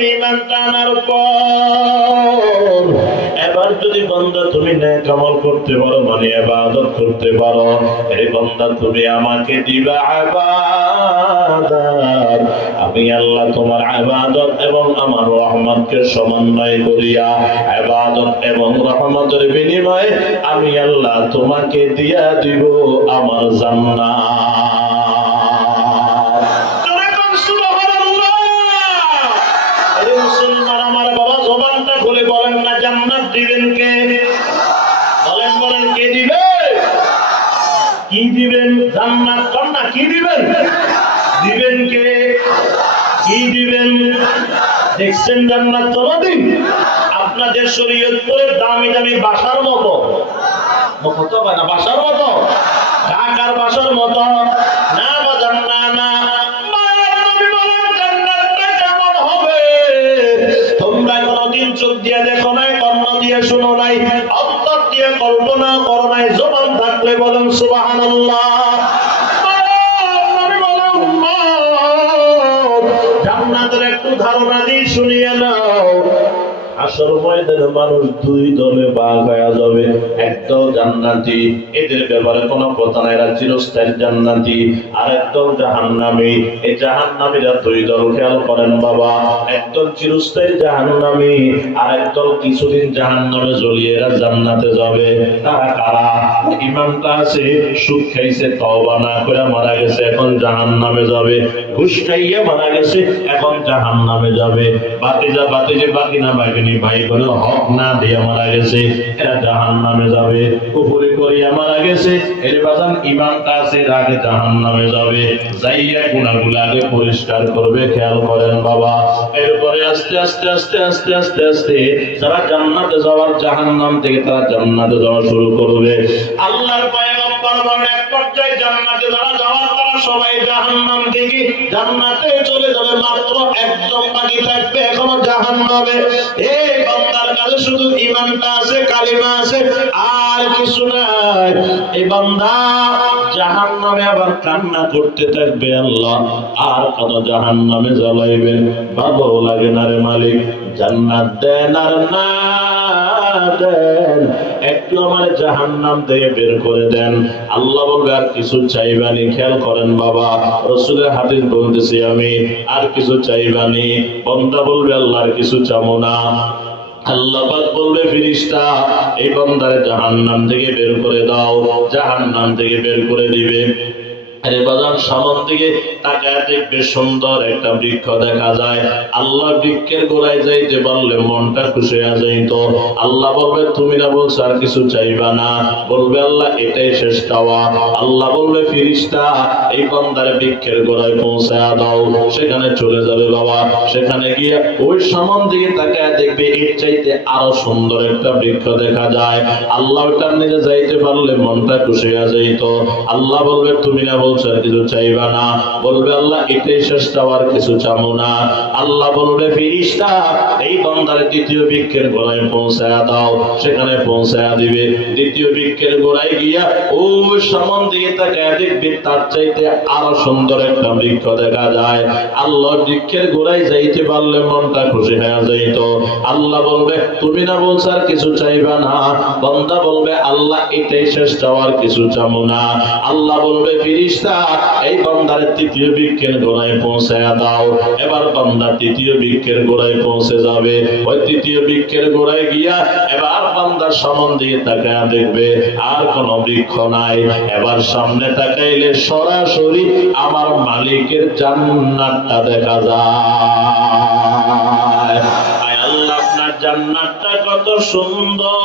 তুমি ঈমানটা আনার পর এবার যদি বান্দা তুমি নেক আমল করতে পারো, মানে ইবাদত করতে পারো, এই বান্দা তুমি আমাকে দিবা ইবাদত, আমি আল্লাহ তোমার ইবাদত এবং আমার রহমতকে সমন্বয় করিয়া ইবাদত এবং রহমতের বিনিময়ে আমি আল্লাহ তোমাকে দিয়া দিব আমার জান্নাত। মুসলমান আমার বাবা জবানটা খুলে বলেন না, জান্নাত দিবেন কে? বলেন বলেন, কে দিবে? কি দিবেন? জান্নাত কর না, কি দিবেন? দিবেন কে? কি দিবেন? দেখছেন জান্নাত তোমাদের আপনাদের শরীয়তপুরের দামি দামি বাসার মতো, কত হয় না বাসার মতো, ঢাকার বাসার মতো না বাজার না না। তোমরা কোনদিন চোখ দিয়ে দেখো নাই, কর্ণ দিয়ে শুনো নাই, অন্তর দিয়ে কল্পনা করো নাই, জবান থাকলে বলেন সুবহানাল্লাহ। জান্নাতের একটু ধারণা দিয়ে শুনিয়ে নাও। আসর ময়দানে মানুষ দুই দলে ভাগ হয়ে যাবে, একদল জান্নাতি, এদের ব্যাপারে কোনো কথা নাই, এরা চিরস্থায়ী জান্নাতি, আর একদল জাহান্নামী, এই জাহান্নামীরা দুই দল। খেয়াল করেন বাবা, একদল চিরস্থায়ী জাহান্নামী, আর একদল কিছুদিন জাহান্নামে জ্বলিয়ে এরা জান্নাতে যাবে। তারা কারা? ইমানটা আছে, সুদ খাইছে, তওবা না করে মারা গেছে, এখন জাহান্নামে যাবে। ঘুষ খাইয়ে মারা গেছে, এখন জাহান্নামে যাবে। বাকি না বাকি ভাই বলে হক না দিয়ে মারা গেছে, এরা জাহান্নামে যাবে। কুফরি করিয়া মারা গেছে, এর বাজান ঈমানটা আছে, এর আগে জাহান্নামে যাবে। যাইয়া গুনাহগুলো আগে পরিষ্কার করবে। খেয়াল করেন বাবা, এরপরে আস্তে আস্তে আস্তে আস্তে আস্তে আস্তে যারা জান্নাতে যাওয়ার, জাহান্নাম থেকে তারা জান্নাতে যাওয়া শুরু করবে। আল্লাহর পয়গম্বর বলেন এক পর্যায়ে জান্নাতে যারা যাওয়ার, তারা সবাই জাহান্নাম থেকে জান্নাতে চলে যাবে, মাত্র একদম বাকি থাকবে এখনো জাহান্নামে। এই বান্দার কাছে শুধু ঈমানটা আছে, কালিমা আছে, আর কিছু নাই। এই বান্দা জাহান্নামে আবার কান্না করতে থাকবে, আল্লাহ আর কত জাহান্নামে জ্বালাইবেন। ভালো লাগে না রে মালিক, জান্নাত দেন আর না দেন, একটু আমার জাহান্নাম থেকে বের করে দেন। আল্লাহ বলবে আর কিছু চাইবানি। খেয়াল করেন বাবা, রাসূলের হাদিস বলতেছি আমি, আর কিছু চাইবানি। বান্দা বলবে আল্লাহ আর কিছু চাবো না। আল্লাহ পাক বলবে ফেরেশতা এই বান্দারে জাহান্নাম থেকে বের করে দাও, জাহান্নাম থেকে বের করে দিবে। আরে বাজান সামন থেকে তাকায় দেখবে সুন্দর একটা বৃক্ষ দেখা যায়। আল্লাহ বৃক্ষের গোড়ায় যাইতে পারলে মনটা খুশি হয়ে যাইত। আল্লাহ বলবে তুমি না বলছো আর কিছু চাইবা না? বলবে আল্লাহ এটাই শেষ চাওয়া। আল্লাহ বলবে ফেরেশতা এই বান্দারে বৃক্ষের গোড়ায় পৌঁছায়া দাও। সেখানে চলে যাবে বাবা, সেখানে গিয়ে ওই সামন দিকে তাকায় দেখবে এর চাইতে আরো সুন্দর একটা বৃক্ষ দেখা যায়। আল্লাহ ওটার নিচে যাইতে পারলে মনটা খুশি হয়ে যাইত। আল্লাহ বলবে তুমি না বলছো আর কিছু চাইবা না? বলবে আল্লাহ এটাই শেষ চাওয়ার, কিছু চাবো না। আল্লাহ বলবে ফেরেশতা এই বান্দার দ্বিতীয় বৃক্ষের গোড়ায় পৌঁছায়া দাও। সেখানে পৌঁছায়া দিবে। দ্বিতীয় বৃক্ষের গোড়ায় গিয়া ওই সামন দিকে তাকায় দেখবে তার চাইতে আরো সুন্দর একটা বৃক্ষ দেখা যায়। আল্লাহ বৃক্ষের গোড়ায় যাইতে পারলে মনটা খুশি হয়ে যাইত। আল্লাহ বলবে তুমি না বলছো আর কিছু চাইবা না? বান্দা বলবে আল্লাহ এটাই শেষ চাওয়ার, কিছু চাবো না। আল্লাহ বলবে ফেরেশতা এই বান্দার তৃতীয় বৃক্ষের গোড়ায় পৌঁছায়া দাও। এবার বান্দা তৃতীয় বৃক্ষের গোড়ায় পৌঁছে যাবে। ওই তৃতীয় বৃক্ষের গোড়ায় গিয়া এবার বান্দার সামন দিয়ে তাকায় দেখবে আর কোনো বৃক্ষ নাই। এবার সামনে তাকাইলে সরাসরি আমার মালিকের জান্নাতটা দেখা যায়। আয় আল্লাহ আপনার জান্নাতটা কত সুন্দর,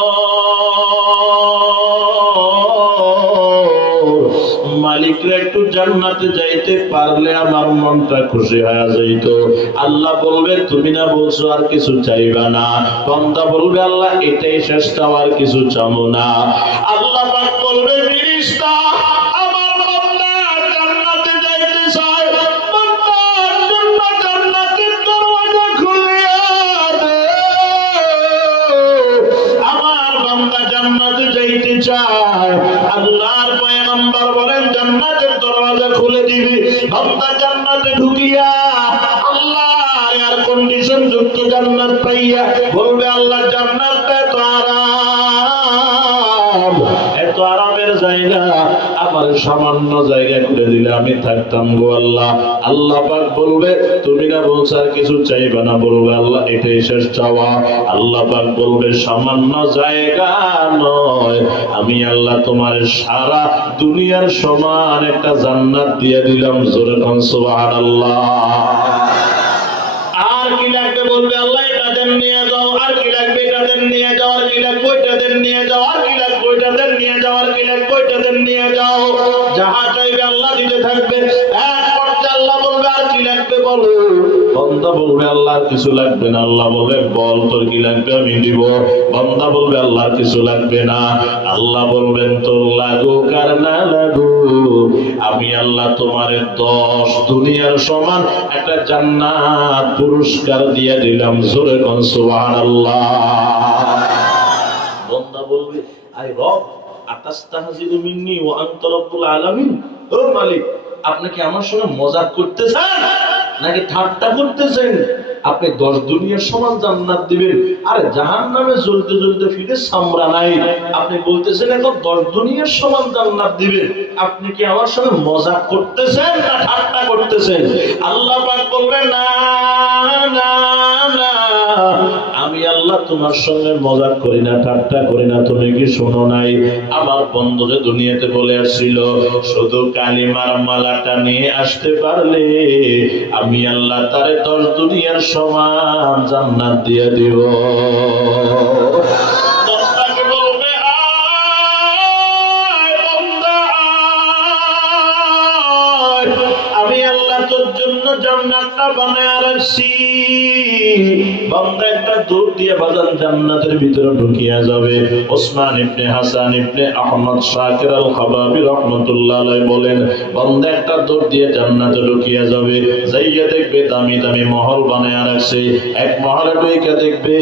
মালিকরা একটু জান্নাতে যাইতে পারলে আমার মনটা খুশি হয়ে যাইত। আল্লাহ বলবে তুমি না বলছো আর কিছু চাইবা না? বান্দা বলবে আল্লাহ এটাই শেষ চাওয়ার, কিছু চাবো না। আল্লাহ পাক বলবে ফেরেশতা আমার বান্দা জান্নাতে যাইতে চায়, বান্দার জন্য জান্নাতের দরওয়াজা খুলিয়া দে। আমার বান্দা জান্নাতে যাইতে চায়, আল্লাহর পয়গম্বর বলেন জান্নাতের দরওয়াজা খুলে দিবি। বান্দা জান্নাতে ঢুকিয়া আল্লাহ এয়ার কন্ডিশন যুক্ত পবিত্র জান্নাত পাইয়া বলবে আল্লাহ জান্নাতটা তো আরাম, এত আরামের জায়গা আমার সামান্য জায়গা করে দিলে আমি থাকতাম গো আল্লাহ। আল্লাহ পাক বলবে তুমি না বলছো আর কিছু চাইবে না, বলবে আল্লাহ এটাই শেষ চাওয়া। আল্লাহ পাক বলবে সামান্য জায়গা নয়, আমি আল্লাহ তোমার সারা দুনিয়ার সমান একটা জান্নাত দিয়ে দিলাম। জোরে কোন সুবহানাল্লাহ। আর কি লাগবে? বলবে আল্লাহ এটা দেন নিয়ে যাও, আর কি লাগবে? এটা দেন নিয়ে যাও, আর কি লাগবে? ওইটা দেন নিয়ে যাও, আর কি লাগবে? ওইটা দেন নিয়ে যাও, আর কি লাগবে? ওইটা দেন নিয়ে যাও। যাহা চাইবে আল্লাহ দিতে থাকবে। এক পর্যায়ে আল্লাহ বলবে আর কি লাগবে বলো। বান্দা বলবে আল্লাহ আর কিছু লাগবে না। আল্লাহ বলবে বল তোর কি লাগবে আমি দিব। বান্দা বলবে আল্লাহ আর কিছু লাগবে না। আল্লাহ বলবেন তোর লাগুক আর না লাগুক, আমি আল্লাহ তোমার 10 দুনিয়ার সমান একটা জান্নাত পুরস্কার দিয়ে দিলাম। জোরে কোন সুবহানাল্লাহ। বান্দা বলবে আই রব আতাস্তাহজিবু মিন্নি ওয়া আনতা রাব্বুল আলামিন। ও মালিক, আপনি কি আমার সঙ্গে মজাক করতেছেন নাকি ঠাট্টা করতেছেন? আপনি 10 দুনিয়ার সমান জান্নাত দিবেন, আরে জাহান্নামে জ্বলতে জ্বলতে ফিরে সামরা নাই, আপনি বলতেছেন এখন 10 দুনিয়ার সমান জান্নাত দিবেন। আপনি কি আমার সঙ্গে মজাক করতেছেন না ঠাট্টা করতেছেন? আল্লাহ পাক বলবেন না না না, আমি আল্লাহ তোমার সঙ্গে মজাক করি না, ঠাট্টা করি না। তুমি কি শোনো নাই আমার বন্ধুরে দুনিয়াতে বলে আসছিল শুধু কালিমার মালাটা নিয়ে আসতে পারলে আমি আল্লাহ তারে 10 দুনিয়ার সমান জান্নাত দিয়ে দিব। বান্দাকে বলবে আয় বান্দা আয়, আমি আল্লাহ তোর জন্য জান্নাতটা বানায় রাখছি। বান্দা একটা দৌড় দিয়ে বাজান জান্নাতের ভিতরে ঢুকিয়া যাবে। ওসমান ইবনে হাসান ইবনে আহমদ শাকির আল খাবাবি রাহমাতুল্লাহ আলাইহি বলেন বান্দা একটা দৌড় দিয়ে জান্নাতে ঢুকিয়া যাবে, যাইয়া দেখবে দামি দামি মহল বানায়া রাখছে। এক মহলে ঢুকে দেখবে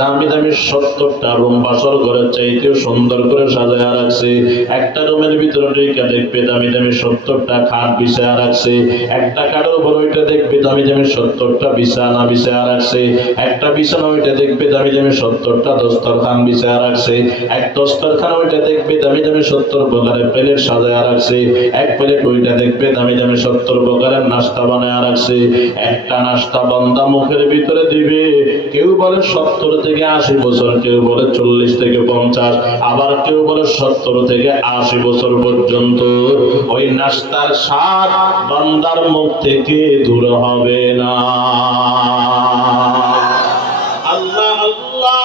দামি দামি 70টা রুম বাসর ঘরের চাইতেও সুন্দর করে সাজায়া রাখছে। একটা রুমের ভিতরে ঢুকে দেখবে দামি দামি 70টা খাট বিছায়া রাখছে। একটা খাটের উপর ওইটা দেখবে দামি দামি 70টা বিছানা বিছায়া রাখছে। একটা বিছানা ওইটা দেখবে দামি দামি 70টা দস্তরখান বিছায়া রাখছে। এক দস্তরখান ওইটা দেখবে দামি দামি 70 প্রকারের প্লেট সাজায়া রাখছে। এক প্লেট ওইটা দেখবে দামি দামি 70 প্রকারের নাস্তা বানায়া রাখছে। একটা নাস্তা বান্দা মুখের ভিতরে দিবে, কেউ বলে 70 থেকে 80 বছর, কেউ বলে 40 থেকে 50, আবার কেউ বলে 70 থেকে 80 বছর পর্যন্ত ওই নাস্তার স্বাদ বান্দার মুখ থেকে দূর হবে না। আল্লাহ আল্লাহ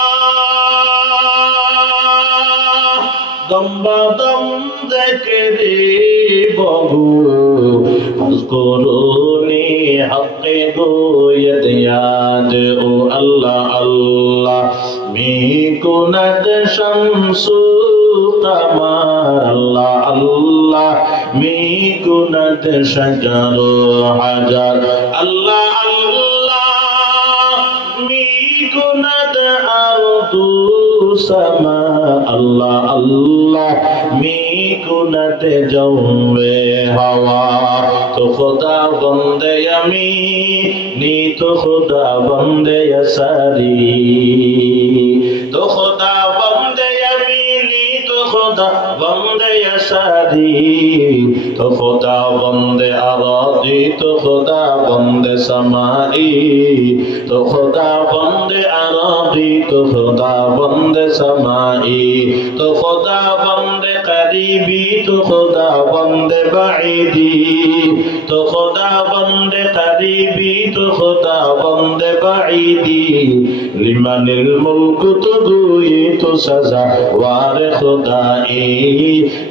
দম্বাদম দেখে রে বগু আজকুরুনি হকে গোয়দ ইয়াদ ও আল্লাহ আল্লাহ মি কুনাদ শামসু কামার আল্লাহ আল্লাহ মি কুনাদ শাজার হাজার আল্লাহ আল্লাহ মি কুনাদ আরদু সামা আল্লাহ আল্লাহ মি কুনাদ জওয়ে হাওয়া তো খুদা বন্দে আমি নি তো খুদা বন্দে সারি তো খুদা বন্দে আমি নি তো খুদা বন্দে সারি তো খুদা বন্দে আরাদি তো খুদা বন্দে সামাই তো খুদা বন্দে আরাদি তো খুদা বন্দে সামাই তো খুদা বন্দে করিবি তো খুদা বন্দে বাঈদি তো খুদা বন্দে করিবি তো খুদা বন্দে বাঈদি লিমানিল মুলকু তো দুই তো সাজা ওয়ারে খুদাই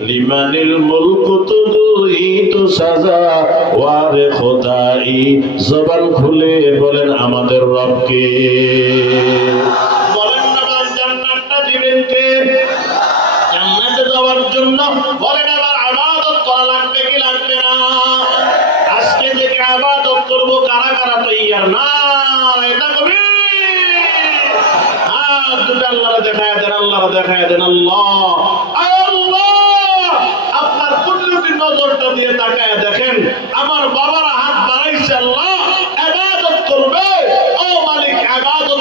লিমানিল মুলকু তো দুই তো সাজা ওয়ারে খুদাই। জবান খুলে বলেন আমাদের রবকে। বলেন না জান্নাতটা দিবেন কে? জান্নাতে যাওয়ার জন্য বলেন এবার ইবাদত করা লাগবে কি লাগবে না? আজকে থেকে ইবাদত করব কারা কারা তৈয়ার না? এটা কবি হাত দুটো আল্লাহর দেখায় দেন, আল্লাহর দেখায় দেন। আল্লাহ আল্লাহ আপনার কুদরতি নজরটা দিয়ে তাকায় দেখেন আমার বাবারা হাত বাড়াইছে, আল্লাহ ইবাদত করবে। ও মালিক ইবাদত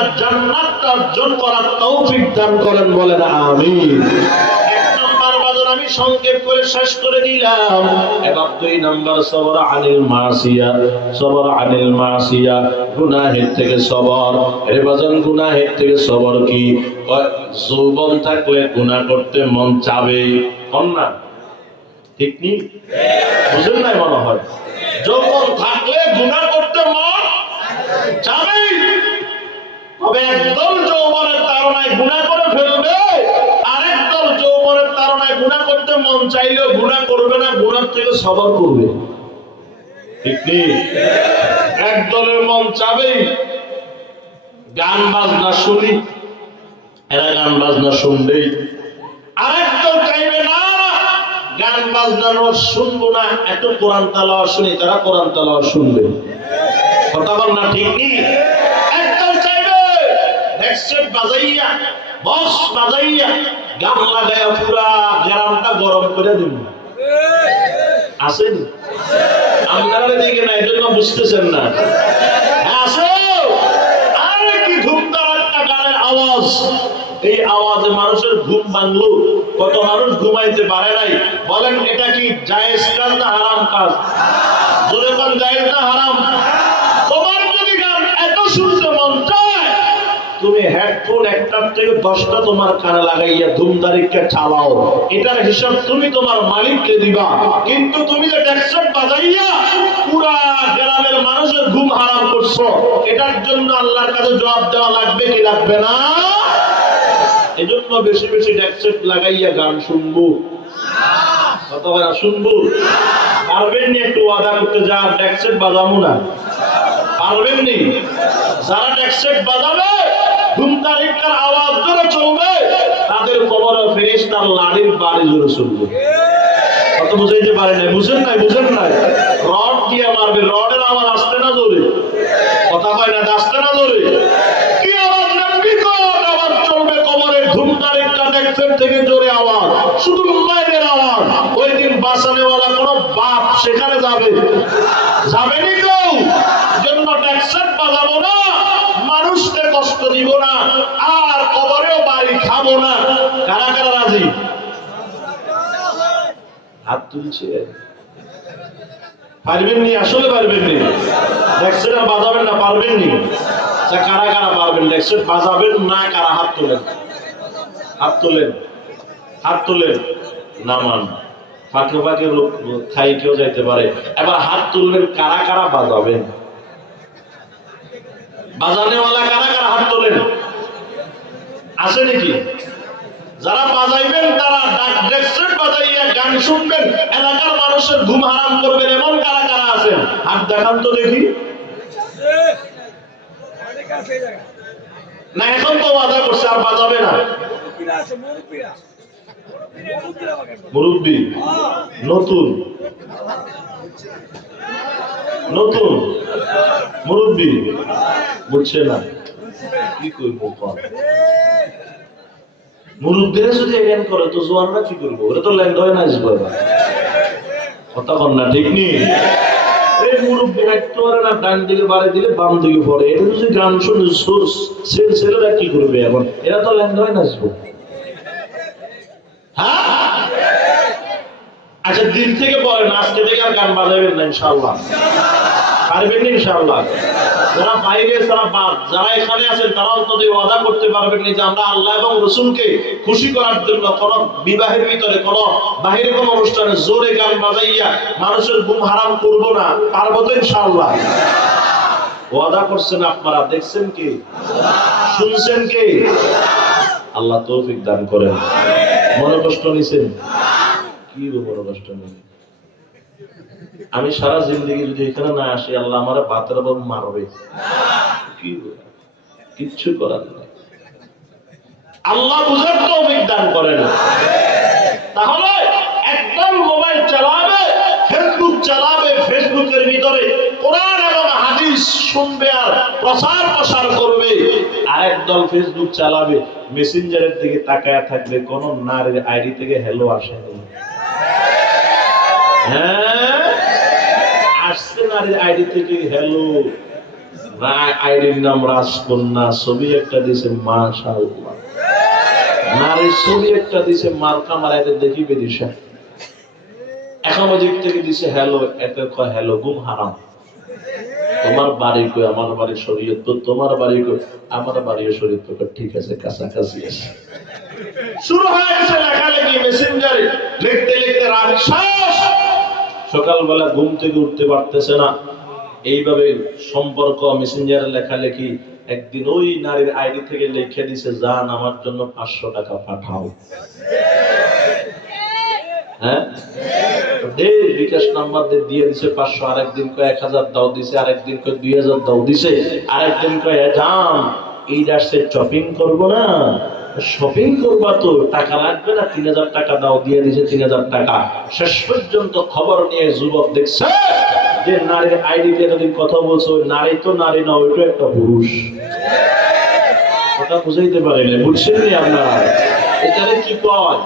আল্লাহ জান্নাতটা অর্জন করার তৌফিক দান করেন, বলেন আমিন। এক নাম্বার বাজার আমি সংক্ষেপ করে শেষ করে দিলাম। এবার দুই নাম্বার সবর আনিল মাসিয়া, সবর আনিল মাসিয়া, গুনাহের থেকে সবর। এর বাজার গুনাহের থেকে সবর কি? যৌবন থাকলে গুনাহ করতে মন চাবে, কোন না? ঠিক নি? বুঝেন নাই মনে হয়? যৌবন থাকলে গুনাহ করতে মন চাবে, তবে একদল যৌবনের তাড়নায় গুনাহ করে ফেলবে, আরেকদল যৌবনের তাড়নায় গুনাহ করতে মন চাইলেও গুনাহ করবে না, গুনাহ থেকে সবর করবে। ঠিক নি? একদলের মন চাবে গান বাজনা শুনি, এরা গান বাজনা শুনবেই। আরেকদল চাইবে না গান বাজনা শুনবো না, এত কোরআন তালাওয়াত শুনি, তারা কোরআন তালাওয়াত শুনবে। কথা বল না, ঠিক নি? একদল চাইবে হেডসেট বাজাইয়া, বক্স বাজাইয়া, গান লাগাইয়া পুরা গ্রামটা গরম করে দিব। আসেন আপনারা দিকে না, এজন্য বুঝতেছেন না। আছে আরে কি ধুমধাম একটা গানের আওয়াজ, এই আওয়াজে মানুষের ঘুম ভাঙলো। কত মানুষ ঘুমাইতে পারে নাই। বলেন এটা কি জায়েজ কাজ না হারাম কাজ? জোরে কোন জায়েজ না হারাম? তোমার যদি গান এত শুনতে মন চায়, তুমি হেডফোন একটার থেকে 10টা তোমার কানে লাগাইয়া ধুমধারিকে চালাও, এটার হিসাব তুমি তোমার মালিককে দিবা। কিন্তু তুমি যে ট্যাক্সট বাজাইয়া পুরা গ্রামের মানুষের ঘুম হারাম করছো, এটার জন্য আল্লাহর কাছে জবাব দেওয়া লাগবে কি লাগবে না? এজন্য বেশি বেশি ট্যাক্সট লাগাইয়া গান শুনবো, কতবার শুনবো? পারবেন নি একটু ওয়াদা করতে, যা ট্যাক্সট বাজাবো না? পারবেন নি? যারা ট্যাক্সট বাজাবে, ধুমধারিকার আওয়াজ ধরে চলবে, তাদের কবরে ফেরেশতার লাঠির বাড়ি জোরে চলবে। কত বুঝাইতে পারে না? বুঝেন নাই? বুঝেন নাই? রড দিয়ে মারবে, রডের আওয়াজ আসতে না জোরে? কথা কয় না, আসতে না জোরে? কি আওয়াজ? বিকট আওয়াজ চলবে কবরের, ধুমধারিকা ট্যাক্সট থেকে জোরে আওয়াজ, শুধু মায়ের আওয়াজ। ওই দিন বাঁচানেওয়ালা কোনো বাপ সেখানে যাবে? যাবে নি কেউ। জন্য ট্যাক্সট বাজাবো না, মানুষকে কষ্ট দিব না, আর কবরেও বাড়ি খাবো না। কারা কারা রাজি? হাত তুলছে। পারবেন নি? আসলে পারবেন নি? ট্যাক্সট বাজাবেন না, পারবেন নি? কারা কারা পারবেন? ট্যাক্সট বাজাবেন না কারা? হাত তোলেন, হাত তোলেন, হাত তোলেন। নামান ফাঁকে ফাঁকে খাই কেউ যাইতে পারে। এবার হাত তুলবেন কারা কারা বাজাবেন। বাজানেওয়ালা কারা কারা? হাত তোলেন। আছে নাকি? যারা বাজাইবেন তারা ট্যাক্সট বাজাইয়া গান শুনবেন, এলাকার মানুষের ঘুম হারাম করবেন, এমন কারা কারা আছেন? হাত দেখান তো দেখি। না এখন তো ওয়াদা করছে আর বাজাবে না। মুরব্বী নতুন, নতুন মুরব্বী বুঝছে না কি করবো? মুরব্বীরা যদি এখান করে তো জোয়ানরা কি করবো? ওরা তো ল্যান্ড হয় না, কথা কন না, ঠিক নি? এই মুরব্বী হাঁটতে পারে না, ডান দিকে বাড়ি দিলে বাম দিকে পড়ে। এটা যদি গান শুনে ছেলেরা কি করবে এখন? এরা তো ল্যান্ড হয় না। হ্যাঁ, আচ্ছা দিন থেকে বলেন, আজকে থেকে আর গান বাজাবেন না ইনশাআল্লাহ? পারবেন না ইনশাআল্লাহ? যারা বাইরে, যারা এখানে আছেন, তারা অন্তত ওয়াদা করতে পারবেন না যে আমরা আল্লাহ এবং রসুলকে খুশি করার জন্য কোন বিবাহের ভিতরে, কোন বাহিরে কোন অনুষ্ঠানে জোরে গান বাজাইয়া মানুষের ঘুম হারাম করব না। পারবো তো ইনশাআল্লাহ? ওয়াদা করছেন আপনারা, দেখছেন কি? শুনছেন কি? আল্লাহ তৌফিক দান করেন। মনে কষ্ট নিছেন? কি মনে কষ্ট নেই? আমি সারা জিন্দগি যদি এখানে না আসি, আল্লাহ আমার বাতের বল মারবে, কিচ্ছু করার নেই। আল্লাহ বুঝার তৌফিক দান করেন। তাহলে একদম মোবাইল চালাবে, ফেসবুক চালাবে, ফেসবুকের ভিতরে কোরআন এবং হাদিস শুনবে আর প্রচার করবে। আরেকদল ফেসবুক চালাবে, মেসেঞ্জারের দিকে তাকায় থাকবে, কোন নারীর আইডি থেকে হ্যালো আসেনি। হ্যাঁ আসছে নারীর আইডি থেকে হ্যালো, আইডির নাম রাজকন্যা, ছবি একটা দিছে মাশাআল্লাহ, নারীর ছবি একটা দিছে মার্কা মারাইতে দেখি বেদিশা, এখন ওদিক থেকে দিছে হ্যালো, এতে কয় হ্যালো গুম হারাম, তোমার বাড়ি কই, আমার বাড়ি শরীয়তপুর, তোমার বাড়ি কই, আমার বাড়িও শরীয়তপুর, ঠিক আছে কাছাকাছি আছে। শুরু হয়ে গেছে লেখালেখি মেসেঞ্জারে, লিখতে লিখতে রাত শেষ, সকালবেলা ঘুম থেকে উঠতে পারতেছে না। এইভাবে সম্পর্ক মেসেঞ্জারে লেখালেখি, একদিন ওই নারীর আইডি থেকে লিখে দিছে, জান আমার জন্য 500 টাকা পাঠাও। হ্যাঁ, বিকাশ নাম্বার দিয়ে দিছে 500, আরেকদিন কয় 1000 দাও দিছে, আরেকদিন কয় 2000 দাও দিছে, আরেকদিন কয় জান এইটা সে শপিং করবো না, শপিং করবা তো টাকা লাগবে না, 3000 টাকা দাও, দিয়ে দিছে 3000 টাকা। শেষ পর্যন্ত খবর নিয়ে যুবক দেখছে যে নারীর আইডিতে এতদিন কথা বলছে, ওই নারী তো নারী না, ওইটা একটা পুরুষ। কথা বুঝাইতে পারি না, বুঝছেন নি আপনারা? এখানে কি কয়,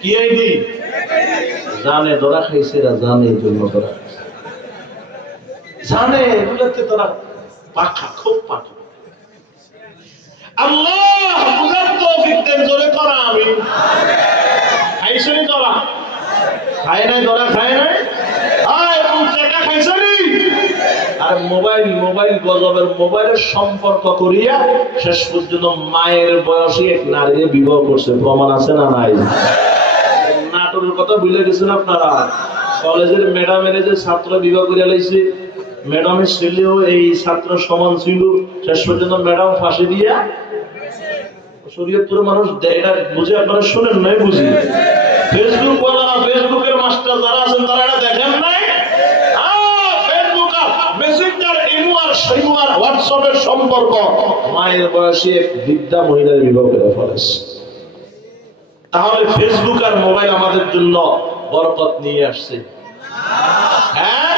কি আইডি জানে, ধরা খাইছে এরা জানে, এই জন্য ধরা জানে, এগুলোতে তারা পাখা, খুব পাখা। আল্লাহ বুঝার তৌফিক দেন, জোরে করা আমি খাইছনি, ধরা খায় নাই, ধরা খায় নাই, আয় টাকা খাইছনি। আর মোবাইল গজবের, মোবাইলের সম্পর্ক করিয়া শেষ পর্যন্ত মায়ের বয়সী এক নারীকে বিবাহ করছে, প্রমাণ আছে না নাই? নাটোরের কথা ভুলে গেছেন আপনারা, কলেজের ম্যাডামের যে ছাত্র বিবাহ করে লাইছে, ম্যাডামের ছেলেও এই ছাত্র সমান ছিল, শেষ পর্যন্ত ম্যাডাম ফাঁসি দিয়া, শরীয়তপুরের মানুষ এটা বুঝে, আপনারা শুনেন নাই বুঝি, ফেসবুক বলারা, ফেসবুকের মাস্টার যারা আছেন তারা এটা দেখেন নাই, ফেসবুক আর মেসেঞ্জার, ইমো আর সিমো আর হোয়াটসঅ্যাপের সম্পর্ক, মায়ের বয়সী এক বৃদ্ধা মহিলার বিবাহ করে ফেলেছে। তাহলে ফেসবুক আর মোবাইল আমাদের জন্য বরকত নিয়ে আসছে, হ্যাঁ,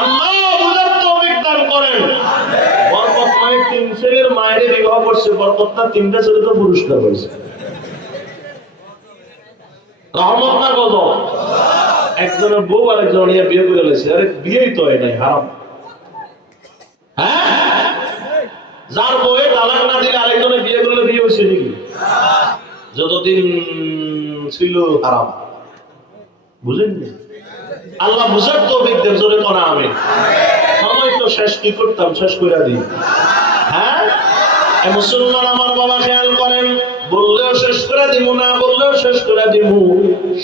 আল্লাহ বুঝার তৌফিক দান করেন। বরকত মানে 3 ছেলের মায়ের বিবাহ করছে, বরকত না 3টা ছেলে তো পুরস্কার পাইছে, রহমত না গজব। একজনের বউ আরেকজন বিয়ে করে লেছে, আরে বিয়েই তো হয় নাই, হারাম। হ্যাঁ, যার বউয়ে তালাক না দিলে আরেকজনে বিয়ে করলে বিয়ে হয়েছে নাকি? যতদিন ছিল হারাম, বুঝেননি? আল্লাহ বুঝার তৌফিক দেন, জোরে কোনা আমিন। সময় তো শেষ, কি করতাম শেষ করে দিই। হ্যাঁ, মুসলমান আমার বাবা খেয়াল করেন, বললেও শেষ করে দিব, না বললেও শেষ করে দিব,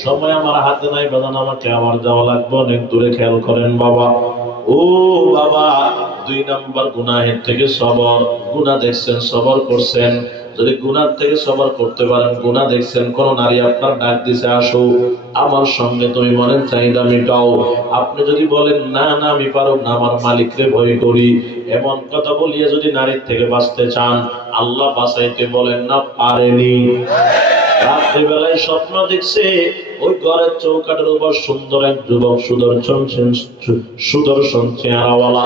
সময় আমার হাতে নাই বাজান, আমাকে আবার যাওয়া লাগবে অনেক দূরে। খেয়াল করেন বাবা, ও বাবা, 2 নাম্বার গুনাহের থেকে সবর। গুনাহ দেখছেন, সবর করছেন, যদি গুনাহ থেকে সবর করতে পারেন, গুনাহ দেখছেন কোন নারী আপনার ডাক দিছে, আসো আমার সঙ্গে তুমি মনের চাহিদা মেটাও, আপনি যদি বলেন না না আমি পারব না, আমার মালিককে ভয় করি, এমন কথা বলিয়ে যদি নারীর থেকে বাঁচতে চান, আল্লাহ বাঁচাইতে বলেন না পারেনি। রাত্রিবেলায় স্বপ্ন দেখছে, ওই ঘরের চৌকাঠের উপর সুন্দর এক যুবক, সুদর্শন চেহারাওয়ালা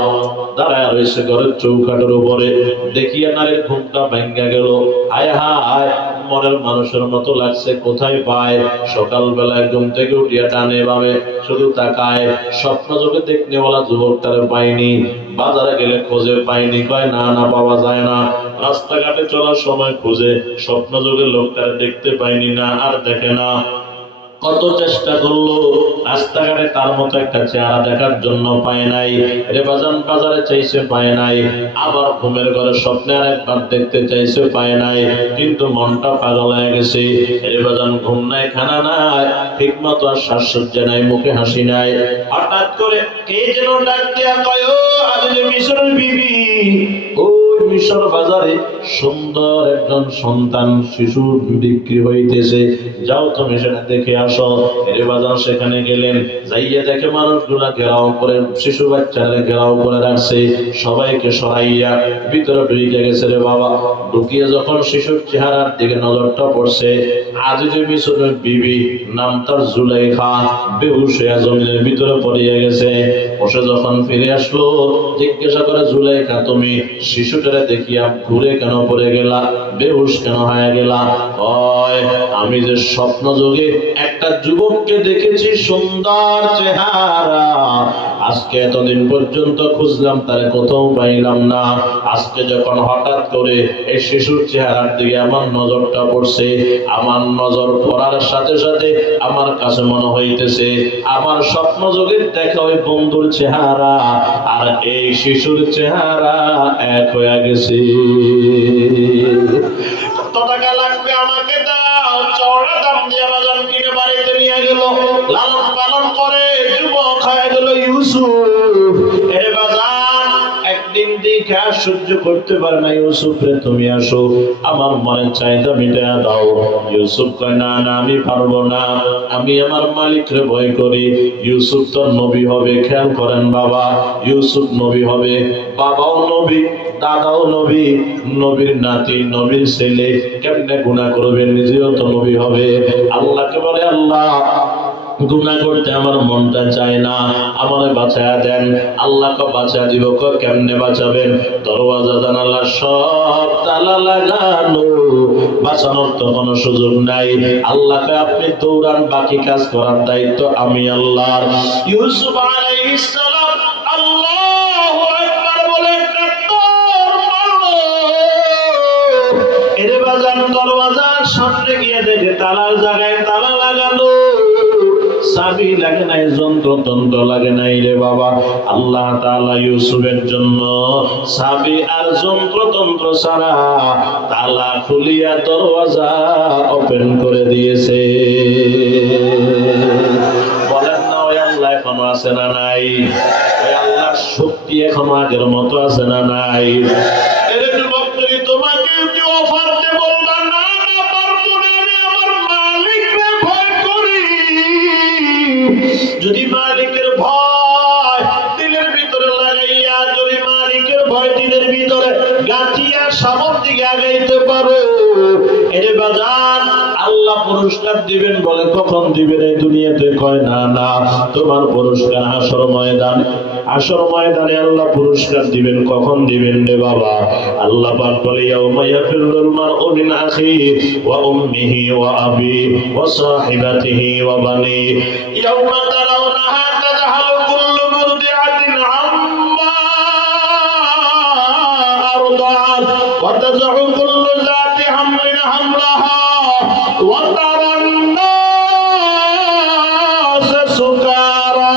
দাঁড়ায় রয়েছে ঘরের চৌকাঠের উপরে। দেখিয়া নারীর ঘুমটা ভেঙ্গা গেল, হায় হায়, মনের মানুষের মতো লাগছে, কোথায় পায়? সকালবেলায় ঘুম থেকে উঠিয়া ডানে বামে শুধু তাকায়, স্বপ্ন চোখে দেখনেওয়ালা যুবকটারে পায়নি, বাজারে গেলে খোঁজে পায়নি, কয় না না পাওয়া যায় না, রাস্তাঘাটে চলার সময় খুঁজে, স্বপ্ন যোগে লোকটারে দেখতে পায়নি, না আর দেখে না। কত চেষ্টা করলো, রাস্তাঘাটে তার মতো একটা চেহারা দেখার জন্য পায় নাই, রে বাজান বাজারে চাইছে পায় নাই, আবার ঘুমের ঘরে স্বপ্নে আরেকবার দেখতে চাইছে পায় নাই, কিন্তু মনটা পাগল হয়ে গেছে। রে বাজান ঘুম নাই, খানা নাই, ঠিক মতো আর শ্বাসসজ্জা নাই, মুখে হাসি নাই। হঠাৎ করে কে যেন ডাক দেয়া কয়, ও আমি যে মিশরের বিবি, ওই মিশর বাজারে সুন্দর একজন সন্তান শিশু বিক্রি হইতেছে, যাও তুমি সেটা দেখে আসো। এর বাজার সেখানে গেলেন, যাইয়া দেখে মানুষগুলা ঘেরাও করে, শিশু বাচ্চারা ঘেরাও করে রাখছে, সবাইকে সরাইয়া ভিতরে ঢুকে গেছে। রে বাবা, ঢুকিয়ে যখন শিশুর চেহারার দিকে নজরটা পড়ছে, আজ যে মিশরের বিবি, নাম তার জুলাইখা, বেহুশ হয়ে জমিনের ভিতরে পড়িয়া গেছে। বসে যখন ফিরে আসলো, জিজ্ঞাসা করে, জুলাইখা তুমি শিশুটারে দেখিয়া ঘুরে কেন পড়ে গেলা, বেহুশ কেন হয়ে গেলা? ওই আমি যে স্বপ্ন যোগে একটা যুবককে দেখেছি, সুন্দর চেহারা, আজকে এতদিন পর্যন্ত খুঁজলাম তারে কোথাও পাইলাম না। আজকে যখন হঠাৎ করে এই শিশুর চেহারার দিকে আমার নজরটা পড়ছে, আমার নজর পড়ার সাথে সাথে আমার কাছে মনে হইতেছে আমার স্বপ্ন যোগের দেখা ওই বন্ধুর চেহারা আর এই শিশুর চেহারা এক হয়ে গেছে। কত টাকা লাগবে আমাকে দাও, চওড়া দাম দিয়ে বাজান কিনে বাড়িতে নিয়ে গেল, লালন পালন করে যুবক হয়ে গেল ইউসুফ। এরে বাজান একদিন দেখা সহ্য করতে পারে না, ইউসুফ রে তুমি আসো, আমার মনের চাহিদা মিটায়া দাও। ইউসুফ কয় না না, আমি পারবো না, আমি আমার মালিক রে ভয় করি। ইউসুফ তো নবী হবে, খেয়াল করেন বাবা, ইউসুফ নবী হবে, বাবাও নবী, দাদাও নবী, নবীর নাতি, নবীর ছেলে, কেমনে গুনাহ করবে, নিজেও তো নবী হবে। আল্লাহকে বলে আল্লাহ গুনাহ করতে আমার মনটা চায় না, আমারে বাঁচায়া দেন। আল্লাহকে বাঁচায়া দিব, কেমনে বাঁচাবেন? দরওয়াজা জানালা সব তালা লাগানো, বাঁচানোর তো কোনো সুযোগ নাই। আল্লাহকে আপনি দৌড়ান, বাকি কাজ করার দায়িত্ব আমি আল্লাহর। ইউসুফ আলাইহিস সালাম আল্লাহু আকবার বলে একটা দৌড় মারলো। এরে বাজান দরওয়াজার সামনে গিয়ে দেখে তালার জায়গায় তালা লাগানো, চাবি লাগে নাই, যন্ত্রতন্ত্র লাগে নাই রে বাবা। আল্লাহ তাআলা ইউসুফের জন্য চাবি আর যন্ত্রতন্ত্র ছাড়া তালা খুলিয়া দরওয়াজা ওপেন করে দিয়েছে। বলেন না ওই আল্লাহ এখনো আছে না নাই? ওই আল্লাহর শক্তি এখনো আগের মতো আছে না নাই? এর যুবক যদি তোমাকে কি অফার দিয়ে বলবা না না পারবো না, আমি আমার মালিককে ভয় করি, যদি মালিকের ভয় দিলের ভিতরে লাগাইয়া, যদি মালিকের ভয় দিলের ভিতরে গাঁথিয়া সামনের দিকে আগাইতে পারো, এরে বাজান আল্লাহ পুরস্কার দিবেন। বলে কখন দিবেন? এই দুনিয়াতে। কয় না না, তোমার পুরস্কার হাসর ময়দান, হাসর ময়দানে আল্লাহ পুরস্কার দিবেন। কখন দিবেন রে বাবা? আল্লাহ পাক বলে ইয়াউমা ইয়াফিরুল মারউ মিন আখিহি ওয়া উম্মিহি ওয়া আবিহি ওয়া সাহিবাতিহি ওয়া বানিহি ইয়াউমা তারাউনাহা তাযহালু কুল্লু মুরদিআতিন আম্মা আরদাআত ওয়া তাযউ কুল্লু যাতি হামলিন হামলাহা ওয়া তারান নাস সুকারা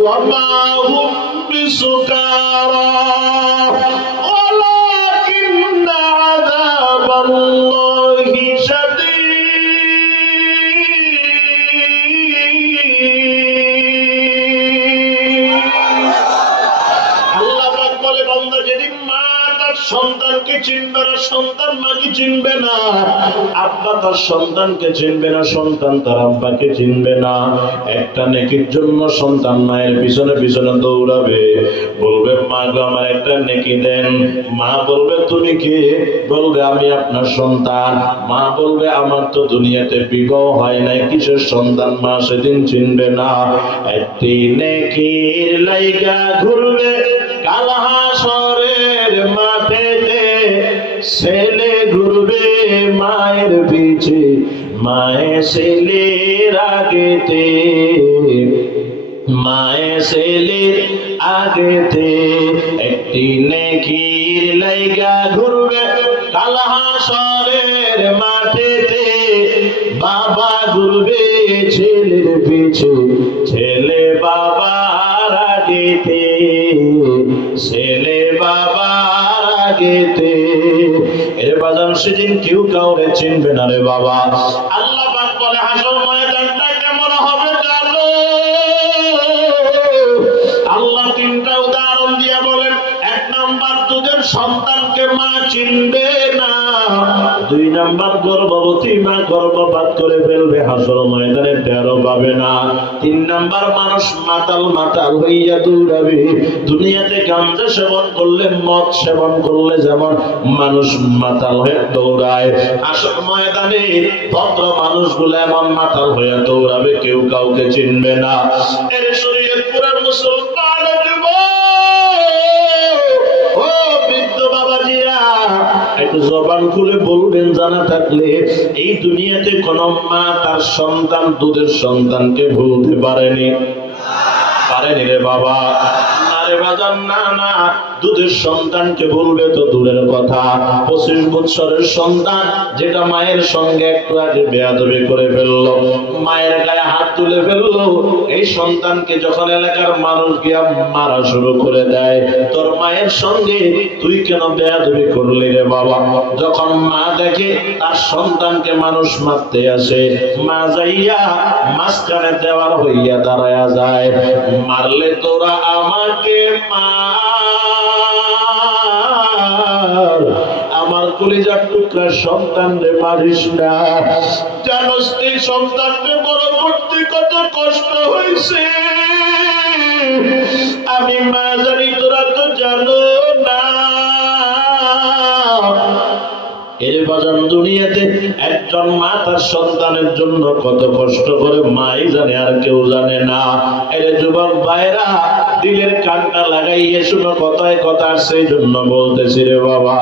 ওয়া মা হুম বিসুকারা ওয়ালাকিন্না আযাবাল্লাহি শাদীদ। আল্লাহ পাক বলে বান্দা যেদিন মা তার সন্তানকে চিনবে না, সন্তান মাকে চিনবে না, আব্বা তার সন্তানকে চিনবে না, সন্তান তার আব্বাকে চিনবে না, একটা নেকির জন্য সন্তান মায়ের পিছনে পিছনে দৌড়াবে, বলবে মা গো আমার একটা নেকি দেন। মা বলবে তুমি কে? বলবে আমি আপনার সন্তান। মা বলবে আমার তো দুনিয়াতে বিবাহ হয় নাই, কিসের সন্তান? মা সেদিন চিনবে না। একটি নেকির লাইগা ঘুরবে কাল হাসরের মাঠেতে, ছেলে ঘুরবে মায়ের পিছে, মায়ে ছেলের আগেতে, মায়ে ছেলের আগেতে। একটি নেকির লাইগা ঘুরবে কাল হাসরের মাঠেতে, বাবা ঘুরবে ছেলের পিছে, ছেলে বাবার আগেতে, ছেলে বাবার আগেতে। এর বাজান সেদিন কেউ কাউরে চিনবে না রে বাবা। আল্লাহ পাক বলে হাসর ময়দানটা কেমন হবে জানো? আল্লাহ তিনটা উদাহরণ দিয়া বলেন। এক নাম্বার, তোদের সন্তানকে মা চিনবে না। দুই নাম্বার, গর্ভবতী মা গর্ভপাত করে ফেলবে, হাসর ময়দানে টেরও পাবে না। তিন নাম্বার, মানুষ মাতাল মাতাল হইয়া দৌড়াবে। দুনিয়াতে গাঞ্জা সেবন করলে, মদ সেবন করলে যেমন মানুষ মাতাল হয়ে দৌড়ায়, হাসর ময়দানে ভদ্র মানুষগুলো এমন মাতাল হয়ে দৌড়াবে, কেউ কাউকে চিনবে না। এর শরীয়তপুরের মুসলমান যুবক, ও বৃদ্ধ বাবাজিরা, জবান খুলে বলবেন জানা থাকলে, এই দুনিয়াতে কোন মা তার সন্তান, দুধের সন্তানকে ভুলতে পারেনি? পারেনি রে বাবা। আরে বাজান, না না, দুধের সন্তানকে ভুলবে তো দূরের কথা, 25 বছরের সন্তান যেটা মায়ের সঙ্গে একটু আগে বেয়াদবি করে ফেললো, মায়ের গায়ে হাত তুলে ফেললো, এই সন্তানকে যখন এলাকার মানুষ গিয়া মারা শুরু করে দেয়, তোর মায়ের সঙ্গে তুই কেন বেয়াদবি করলি রে বাবা? যখন মা দেখে তার সন্তানকে মানুষ মারতে আসে, মা যাইয়া মাঝখানে দেওয়ার হইয়া দাঁড়ায়া যায়, মারলে তোরা আমাকে মার, আমার কলিজার টুকরা সন্তান রে মারিস না। জানোস তুই সন্তানকে বড় করতে কত কষ্ট হয়েছে, আমি মা জানি, তোরা তো জানো না। এর বাজান, দুনিয়াতে একজন মা তার সন্তানের জন্য কত কষ্ট করে মাই জানে, আর কেউ জানে না। এর যুবক ভাইরা, দিলের কানটা লাগাইয়ে শুনো, কথায় কথা, সেই জন্য বলতেছি রে বাবা,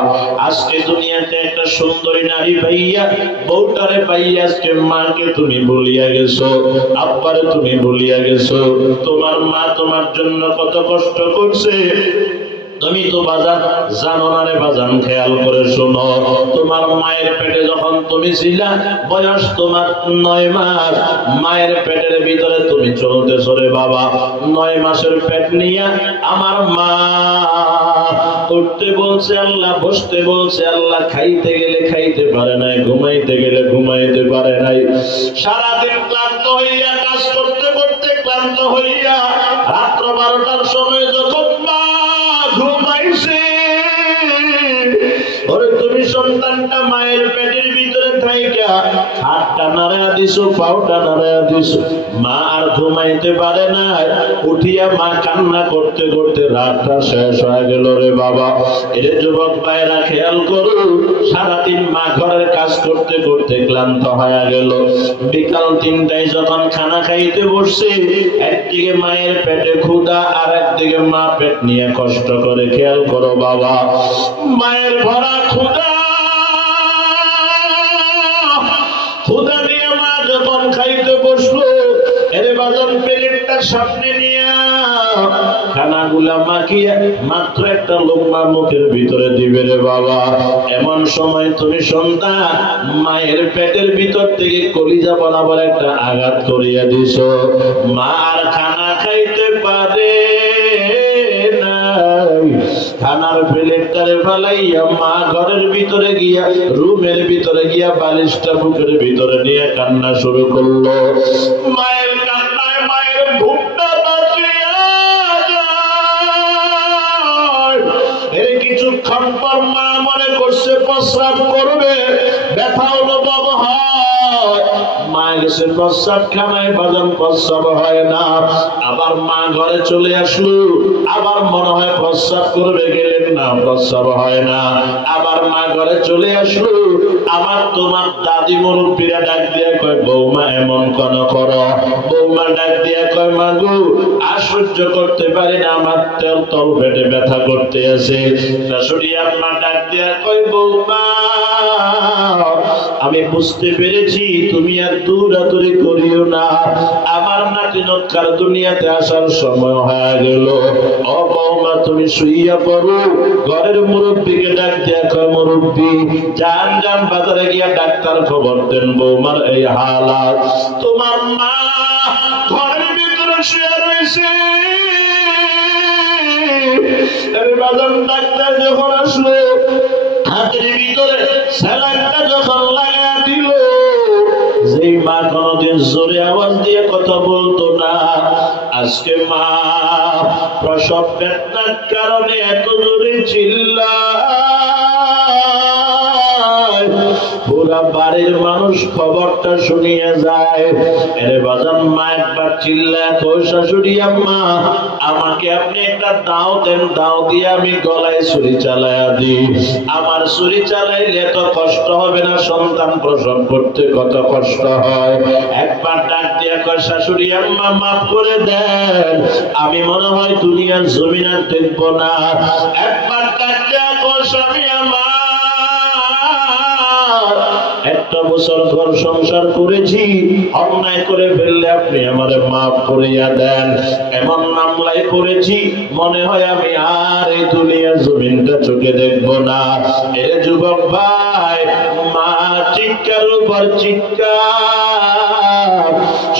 আজকে দুনিয়াতে একটা সুন্দরী নারী পাইয়া, বউটারে পাইয়া, আজকে মাকে তুমি ভুলিয়া গেছো, আব্বারে তুমি ভুলিয়া গেছো। তোমার মা তোমার জন্য কত কষ্ট করছে তুমি তো বাজান জানো না রে বাজান। খেয়াল করে শোনো, তোমার মায়ের পেটে যখন তুমি ছিলা, বয়স তোমার 9 মাস, মায়ের পেটের ভিতরে তুমি চলতেছো রে বাবা। 9 মাসের পেট নিয়ে আমার মা উঠতে বলছে আল্লাহ, বসতে বলছে আল্লাহ, খাইতে গেলে খাইতে পারে নাই, ঘুমাইতে গেলে ঘুমাইতে পারে নাই। সারাদিন ক্লান্ত হইয়া, কাজ করতে করতে ক্লান্ত হইয়া, রাত্র 12টার সময় যখন মা ঘুমাইছে, ওরে তুমি সন্তানটা মায়ের পেটের ভিতরে থাইকা হাতটা নাড়া দিছো, পাউটা নাড়া দিছো, মা আর ঘুমাইতে পারে না। উঠিয়া মা কান্না করতে করতে রাতটা শেষ হয়ে গেল রে বাবা। এর যুবক ভাইরা খেয়াল করো, সারাদিন মা ঘরের কাজ করতে করতে ক্লান্ত হয়ে গেল। বিকাল 3টায় যখন খানা খাইতে বসছে, একদিকে মায়ের পেটে ক্ষুধা, আর একদিকে মা পেট নিয়ে কষ্ট করে। খেয়াল করো বাবা, মায়ের ভরা ক্ষুধা, ক্ষুধা নিয়ে মা যখন খাইতে বসলো, এরে বাজন প্লেটটা সামনে নিয়ে খানাগুলা মাখিয়ে মাত্র একটা লোকমা মুখের ভিতরে দিবে রে বাবা। এমন সময় তুমি সন্তান মায়ের পেটের ভিতর থেকে কলিজা বরাবর একটা আঘাত করিয়া দিছ, মা আর খানা খাইতে পারে নাই। খানার প্লেটটারে ফেলাইয়া মা ঘরের ভিতরে গিয়া, রুমের ভিতরে গিয়া বালিশটা বুকের ভিতরে নিয়ে কান্না শুরু করলো। মায়ের কান্নায় মায়ের বুকটা বাঁচিয়া যায়। এর কিছুক্ষণ পর মা মনে করছে প্রস্রাব করবে, ব্যথা অনুভব হয়। মা গেছে প্রস্রাব খানায়, বাজান প্রস্রাব হয় না। আবার মা ঘরে চলে আসলো, আবার মনে হয় প্রস্রাব করবে, গেলেন না, প্রস্রাব হয় না। আবার মা ঘরে চলে আসলো, আবার তোমার দাদি মুরব্বীরা ডাক দিয়া কয়, বৌমা এমন কেন করো? বৌমা ডাক দিয়া কয়, মা গো, আর সহ্য করতে পারি না, আমার তল পেটে ব্যথা করতে আছে। শাশুড়ি আম্মা ডাক দিয়া কয়, বৌমা আমি বুঝতে পেরেছি, তুমি আর দৌড়াদৌড়ি করিও না, আমার নাতি নক্কার দুনিয়াতে আসার সময় হয়ে গেল। ও বৌমা তুমি শুইয়া পড়ো। ঘরের মুরব্বীকে ডাক দিয়া কয়, মুরব্বী যান যান বাজারে গিয়া ডাক্তার খবর দেন, বৌমার এই হালাত। তোমার মা ঘরের ভিতরে শুয়ে রয়েছে। বাজার ডাক্তার যখন আসলো, হাতের ভিতরে স্যালাইনটা যখন লাগা দিল, যেই মা কোনদিন জোরে আওয়াজ দিয়ে কথা বলতো না, আজকে মা প্রসব বেদনার কারণে এত জোরে চিল্লায়, পুরা বাড়ির মানুষ খবরটা শুনিয়ে যায়। এরে বাজান মা একবার চিল্লায় কয়, শাশুড়ি আম্মা আমাকে আপনি একটা দাও দেন, দাও দিয়ে আমি গলায় ছুরি চালাইয়া দিই। আমার ছুরি চালাইলে তো কষ্ট হবে না, সন্তান প্রসব করতে কত কষ্ট হয়। একবার ডাক দিয়া কয়, শাশুড়ি আম্মা মাফ করে দেন, আমি মনে হয় দুনিয়ার জমিন আর দেখবো না। একবার ডাক দিয়া কয়, স্বামী আমার অনেকটা বছর ঘর সংসার করেছি, অন্যায় করে ফেললে আপনি আমারে মাফ করিয়া দেন। এমন মামলায় পড়েছি, মনে হয় আমি আর এই দুনিয়ার জমিনটা চোখে দেখবো না। এর যুবক ভাই, মা চিৎকার উপর চিৎকার,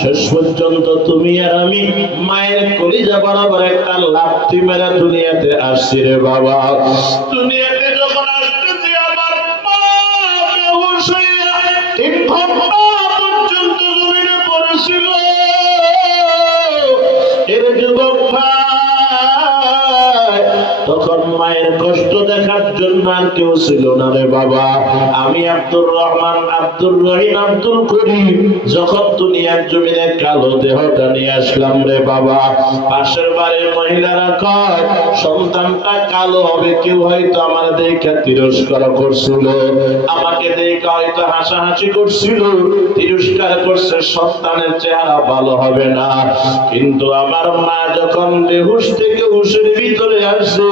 শেষ পর্যন্ত তুমি আর আমি মায়ের কলিজা বরাবর একটা লাথি মেরা দুনিয়াতে আসছি রে বাবা। দুনিয়াতে যখন আসতেছি আমার মা বেহুশ হইয়া 3 ঘন্টা পর্যন্ত জমিনে পড়েছিল। এর যুবক ভাই, তখন মায়ের কষ্ট দেখার জন্য আর কেউ ছিল না রে বাবা। আমি আব্দুর রহমান, আব্দুর রহিম, আব্দুল করিম যখন দুনিয়ার জমিনে কালো দেহটা নিয়ে আসলাম রে বাবা, পাশের বাড়ির মহিলারা কয় সন্তানটা কালো হবে, কেউ হয়তো আমার দেখে তিরস্কার করছিল, আমাকে দেখে হয়তো হাসাহাসি করছিল, তিরস্কার করছে, সন্তানের চেহারা ভালো হবে না। কিন্তু আমার মা যখন বেহুশ থেকে হুশের ভিতরে আসে,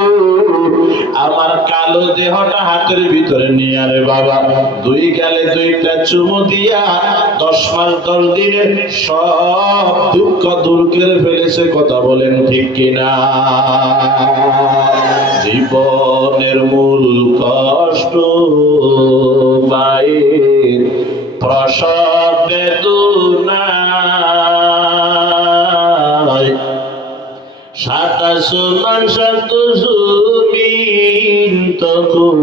আমার কালো দেহটা হাতের ভিতরে নিয়ে আরে বাবা 2 গালে 2টা চুমু দিয়া 10 মাস 10 দিনের সব দুঃখ দূর করে ফেলেছে। কথা বলেন ঠিক কিনা? জীবনের মূল কষ্ট মায়ের প্রসব বেদনা, 7 আসমান 7 জমিন তখন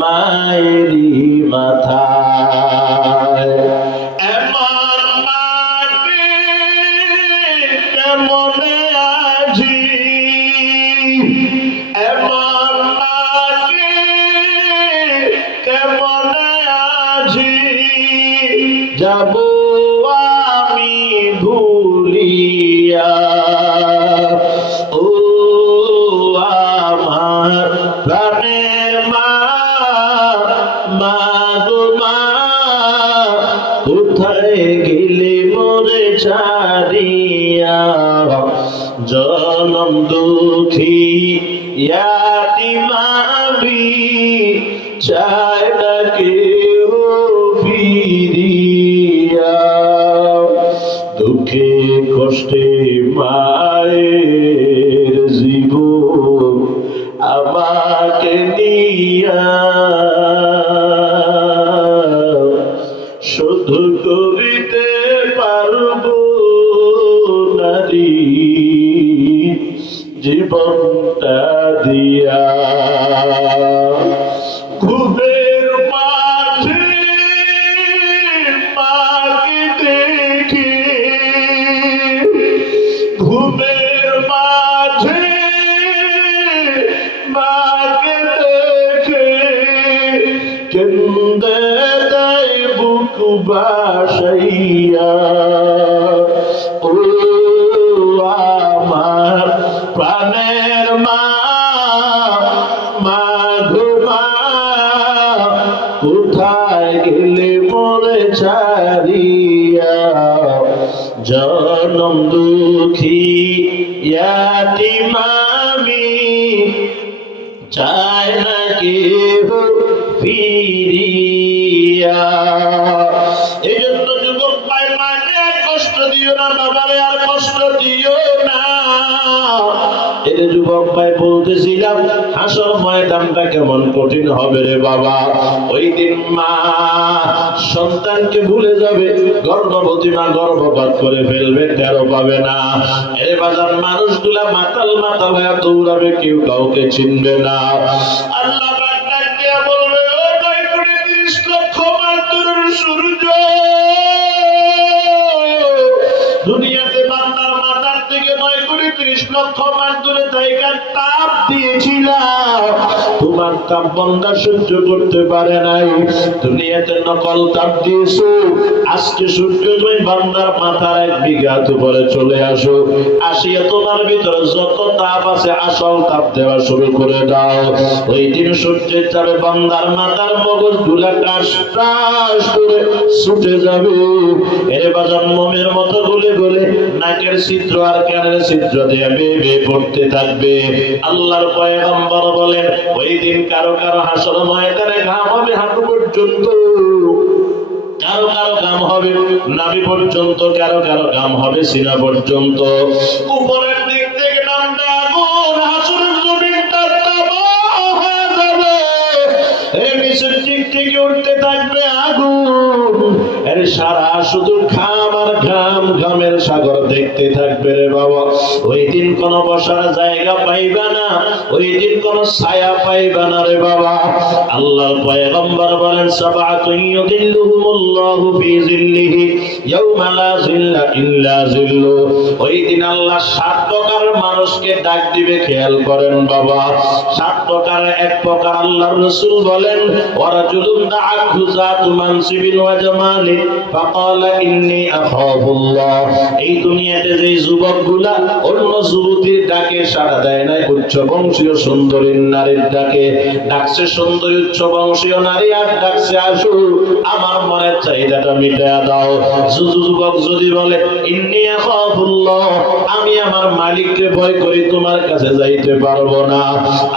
মায়েরই মাথায়। এমন মাকে কেমনে আজি, এমন মাকে কেমনে আজি যাব আমি ভুলিয়া। ও আমার প্রাণের মা, মা গো মা, কোথায় গেলে মোরে ছাড়িয়া। জনম দুঃখী ইয়াতিম আমি, চায় না কেউ ফিরিয়া। দুঃখে কষ্টে মায়ের জীবন আমাকে নিয়া, শুধু করিতে পারবো নারী জীবনটা দিয়া। ঘুমের মাঝে মাকে দেখি, ঘুমের মাঝে মাকে দেখে কেন্দে দেয় বুক বাসাইয়া। ও আমার প্রাণের মা, মা গো মা, কোথায় গেলে মোরে ছাড়িয়া। জনম দুঃখী ইয়াতিম আমি, চায় না কেউ ফিরিয়া। এই জন্য যুবক ভাই, মাকে আর কষ্ট দিও না, বাবারে আর কষ্ট দিও না। এর যুবক ভাই বলতেছিলাম, হাসর ময়দানটা কেমন কঠিন হবে রে বাবা। ওই দিন মা সন্তানকে ভুলে যাবে, গর্ভবতী মা গর্ভপাত করে ফেলবে, টেরও পাবে না। এর বাজার মানুষগুলা মাতাল মাতাল হয়ে দৌড়াবে, কেউ কাউকে চিনবে না। আল্লাহ পাক ডাক দিয়া বলবে, ও 9:30 লক্ষ মাত্রের সূর্য, দুনিয়াতে বান্দার মাথার থেকে 9:30 লক্ষ মাস ধরে জায়গার তাপ দিয়েছিলাম, তোমার তাপ বান্দা সহ্য করতে পারে নাই। দুনিয়াতে নকল তাপ দিয়েছো, আজকে সূর্য তুমি বান্দার মাথার 1 বিঘা উপরে চলে আসো, আসিয়া তোমার ভিতরে যত তাপ আছে আসল তাপ দেওয়া শুরু করে দাও। ওই দিন সূর্যের তাপে বান্দার মাথার মগজ গুলা টাস টাস করে ছুটে যাবে। এর বাজার মোমের মতো গলে গলে নাকের ছিদ্র আর কানের ছিদ্র দিয়ে বেয়ে বেয়ে পড়তে থাকবে। আল্লাহর পয়গম্বর বলেন, ওই দিন কারো কারো হাসর ময়দানে ঘাম হবে হাঁটু পর্যন্ত, কারো কারো ঘাম হবে নাভি পর্যন্ত, কারো কারো ঘাম হবে সিনা পর্যন্ত। উপরের দিক থেকে নামটা আগুন, হাসরের জমিনটা তামা হয়ে যাবে। এই নিচের দিক থেকে উঠতে থাকবে আগুন, এর সারা শুধু ঘাম আর ঘাম, ঘামের সাগর দেখতে থাকবে রে বাবা। ওই দিন কোন বসার জায়গা পাইবা না, ওই দিন কোন ছায়া পাইবা না রে বাবা। আল্লাহর পয়গম্বর বলেন সাবাতুন ইউযিল্লুহুমুল্লাহু ফি যিল্লিহি ইয়াওমা লা যিল্লা ইল্লা যিল্লু। ওই দিন আল্লাহ 7 প্রকার মানুষকে ডাক দিবে, খেয়াল করেন বাবা। 7 প্রকার, এক প্রকার আল্লাহর রাসূল বলেন ওয়ারাজুলুন দাআতহু যাতু মানসিবিন ওয়া জামালিন ফাকালা ইন্নী আখাফুল্লাহ। এই দুনিয়াতে যে যুবকগুলা অন্য যুবতীর ডাকে সাড়া দেয় না, উচ্চ বংশীয় সুন্দরী নারীর ডাকে ডাকছে, সুন্দরী উচ্চ বংশীয় নারী আর ডাকছে আসো আমার মনের চাহিদাটা মিটায়া দাও। যুবক যদি বলে ইন্নী আখাফুল্লাহ, আমি আমার মালিককে ভয় করি, তোমার কাছে যাইতে পারবো না।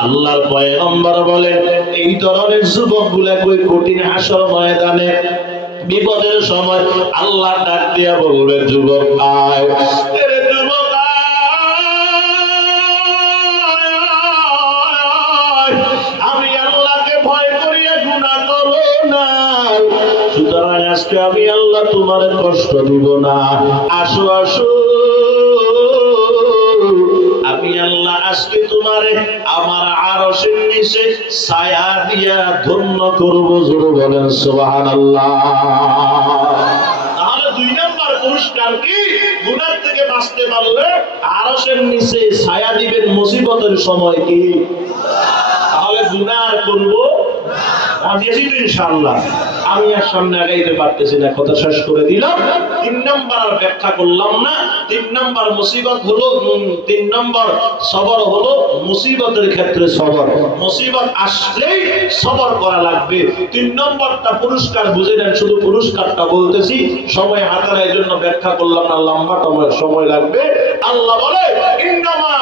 আল্লাহর পয়গম্বর বলেন এই ধরনের যুবকগুলা কই কঠিন হাসর ময়দানে বিপদের সময় আল্লাহ ডাক দিয়া বলবে যুবক আয়, এরে যুবক আয়, আমি আল্লাহকে ভয় করিয়া গুনাহ করো না, সুতরাং আজকে আমি আল্লাহ তোমার কষ্ট দিব না। আসো আসো, আমি আল্লাহ আজকে তোমারে আমার আরশের নিচে ছায়া দিয়া ধন্য করব। জোরে বলেন সুবহানাল্লাহ। তাহলে 2 নাম্বার পুরস্কার কি? গুনাহ থেকে বাঁচতে পারলে আরশের নিচে ছায়া দিবেন মুসিবতের সময় কি? তাহলে গুনাহ করব রাজি আছি তো ইনশাআল্লাহ। আমি আর সামনে আগাইতে পারতেছি না, কথা শেষ করে দিলাম। 3 নাম্বার আর ব্যাখ্যা করলাম না। 3 নাম্বার মুসিবত হলো, 3 নাম্বার সবর হলো মুসিবতের ক্ষেত্রে সবর। মুসিবত আসলেই সবর করা লাগবে। 3 নম্বরটা পুরস্কার বুঝে নেন, শুধু পুরস্কারটা বলতেছি, সময় হাতে নাই জন্য ব্যাখ্যা করলাম না, লম্বা সময় লাগবে। আল্লাহ বলে ইন্নামা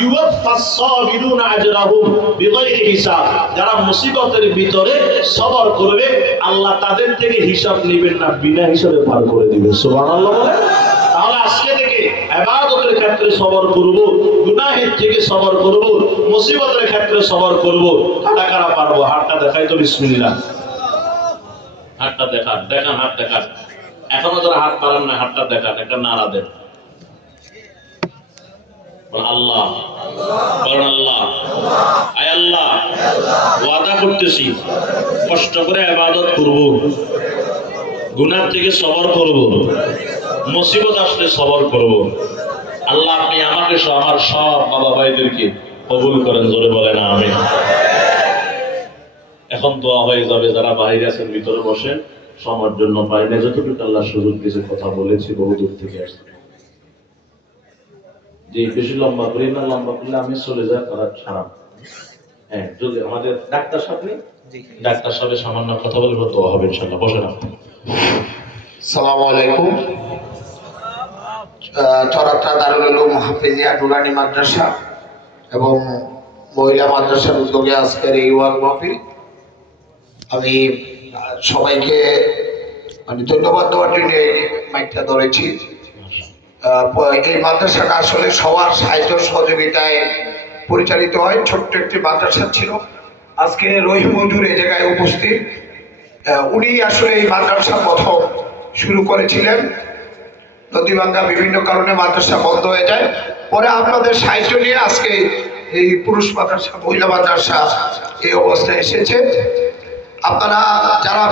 ইউওয়াফাস সাবিরুনা আজরাহুম বিগাইরি হিসাব। যারা মুসিবতের ভিতরে সবর করবে আল্লাহ তাদের থেকে হিসাব নেবেন না, বিনা হিসাবে পার করে দিবেন। সুবহানাল্লাহ বলে। তাহলে আজকে থেকে ইবাদতের ক্ষেত্রে সবর করব, গুনাহের থেকে সবর করব, মুসিবতের ক্ষেত্রে সবর করব। কারা কারা পারবো? হাতটা দেখাই তো, বিসমিল্লাহ। হাতটা দেখান, দেখান, হাত দেখান। এখনো যারা হাত পারেন না হাতটা দেখান, একটা নারা দেন। আল্লাহ বলেন আল্লাহ, আয় আল্লাহ ওয়াদা করতেছি কষ্ট করে ইবাদত করব, গুনাহ থেকে সবর করব, মুসিবত আসলে সবর করব। আল্লাহ আপনি আমাকে সহ আমার সব বাবা ভাইদেরকে কবুল করেন। জোরে বলেন আমিন। এখন দোয়া হয়ে যাবে। যারা বাইরে আছেন ভিতরে বসেন, সময়ের জন্য বাইরে যতটুকু আল্লাহ সুযোগ দিয়েছে কথা বলেছি, বহু দূর থেকে আসছে। যে বেশি লম্বা করি না, লম্বা করলে আমি চলে যাই করার ছাড়া। হ্যাঁ, যদি আমাদের ডাক্তার সাহেব নেই, ডাক্তার সাহেবের সামান্য কথা বলবো তো হবে ইনশাআল্লাহ। বসেন আপনি। আসসালামু আলাইকুম। চরাটা দারুল উলুম হাফিজিয়া নুরানি মাদ্রাসা এবং মহিলা মাদ্রাসার উদ্যোগে আজকের এই ওয়াজ মাহফিল। আমি সবাইকে ধন্যবাদ দেওয়ার জন্য মাইকটা ধরেছি। এই মাদ্রাসাটা আসলে সবার সাহায্য সহযোগিতায় পরিচালিত হয়। ছোট্ট একটি মাদ্রাসা ছিল। আজকে রহিম হুজুর এই জায়গায় উপস্থিত। উনি আসলে এই মাদ্রাসা প্রথম শুরু করেছিলেন। নদীভাঙ্গা বিভিন্ন কারণে মাদ্রাসা বন্ধ হয়ে যায়, পরে আপনাদের সাহায্য নিয়ে আজকে এই পুরুষ মাদ্রাসা, মহিলা মাদ্রাসা এই অবস্থায় এসেছে। আপনারা যারা